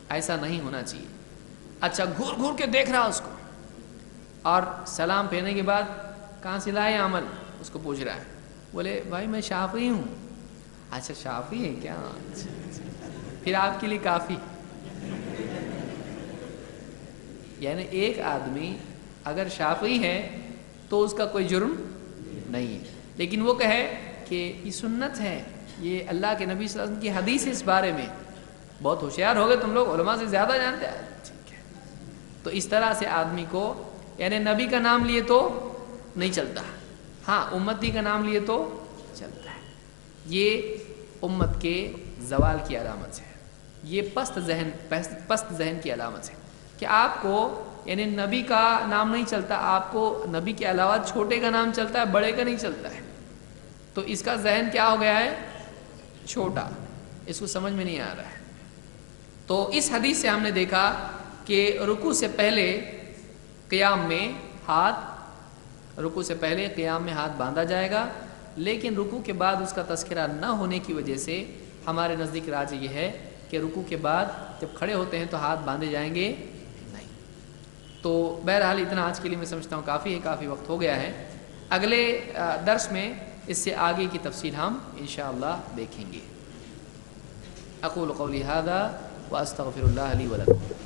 ایسا نہیں ہونا چاہیے. اچھا گھور گھور کے دیکھ رہا اس کو, اور سلام پھیرنے کے بعد کہاں سے لائے عمل, اس کو پوچھ رہا ہے. بولے بھائی میں شافعی ہوں. اچھا شافعی ہے کیا؟ پھر آپ کے لیے کافی. یعنی ایک آدمی اگر شافعی ہے تو اس کا کوئی جرم نہیں ہے, لیکن وہ کہے کہ یہ سنت ہے, یہ اللہ کے نبی صلی اللہ علیہ وسلم کی حدیث ہے اس بارے میں, بہت ہوشیار ہو گئے تم لوگ, علماء سے زیادہ جانتے ہیں. ٹھیک ہے, تو اس طرح سے آدمی کو, یعنی نبی کا نام لیے تو نہیں چلتا, ہاں امتی کا نام لیے تو چلتا ہے. یہ امت کے زوال کی علامت ہے, یہ پست ذہن کی علامت ہے کہ آپ کو یعنی نبی کا نام نہیں چلتا, آپ کو نبی کے علاوہ چھوٹے کا نام چلتا ہے, بڑے کا نہیں چلتا ہے. تو اس کا ذہن کیا ہو گیا ہے؟ چھوٹا, اس کو سمجھ میں نہیں آ رہا ہے. تو اس حدیث سے ہم نے دیکھا کہ رکوع سے پہلے قیام میں ہاتھ باندھا جائے گا, لیکن رکوع کے بعد اس کا تذکرہ نہ ہونے کی وجہ سے ہمارے نزدیک راجح یہ ہے کہ رکوع کے بعد جب کھڑے ہوتے ہیں تو ہاتھ باندھے جائیں گے نہیں. تو بہرحال اتنا آج کے لیے میں سمجھتا ہوں کافی ہے, کافی وقت ہو گیا ہے. اگلے درس میں اس سے آگے کی تفصیل ہم انشاءاللہ دیکھیں گے. اقول قولی ھذا واستغفر اللہ لی ولکم.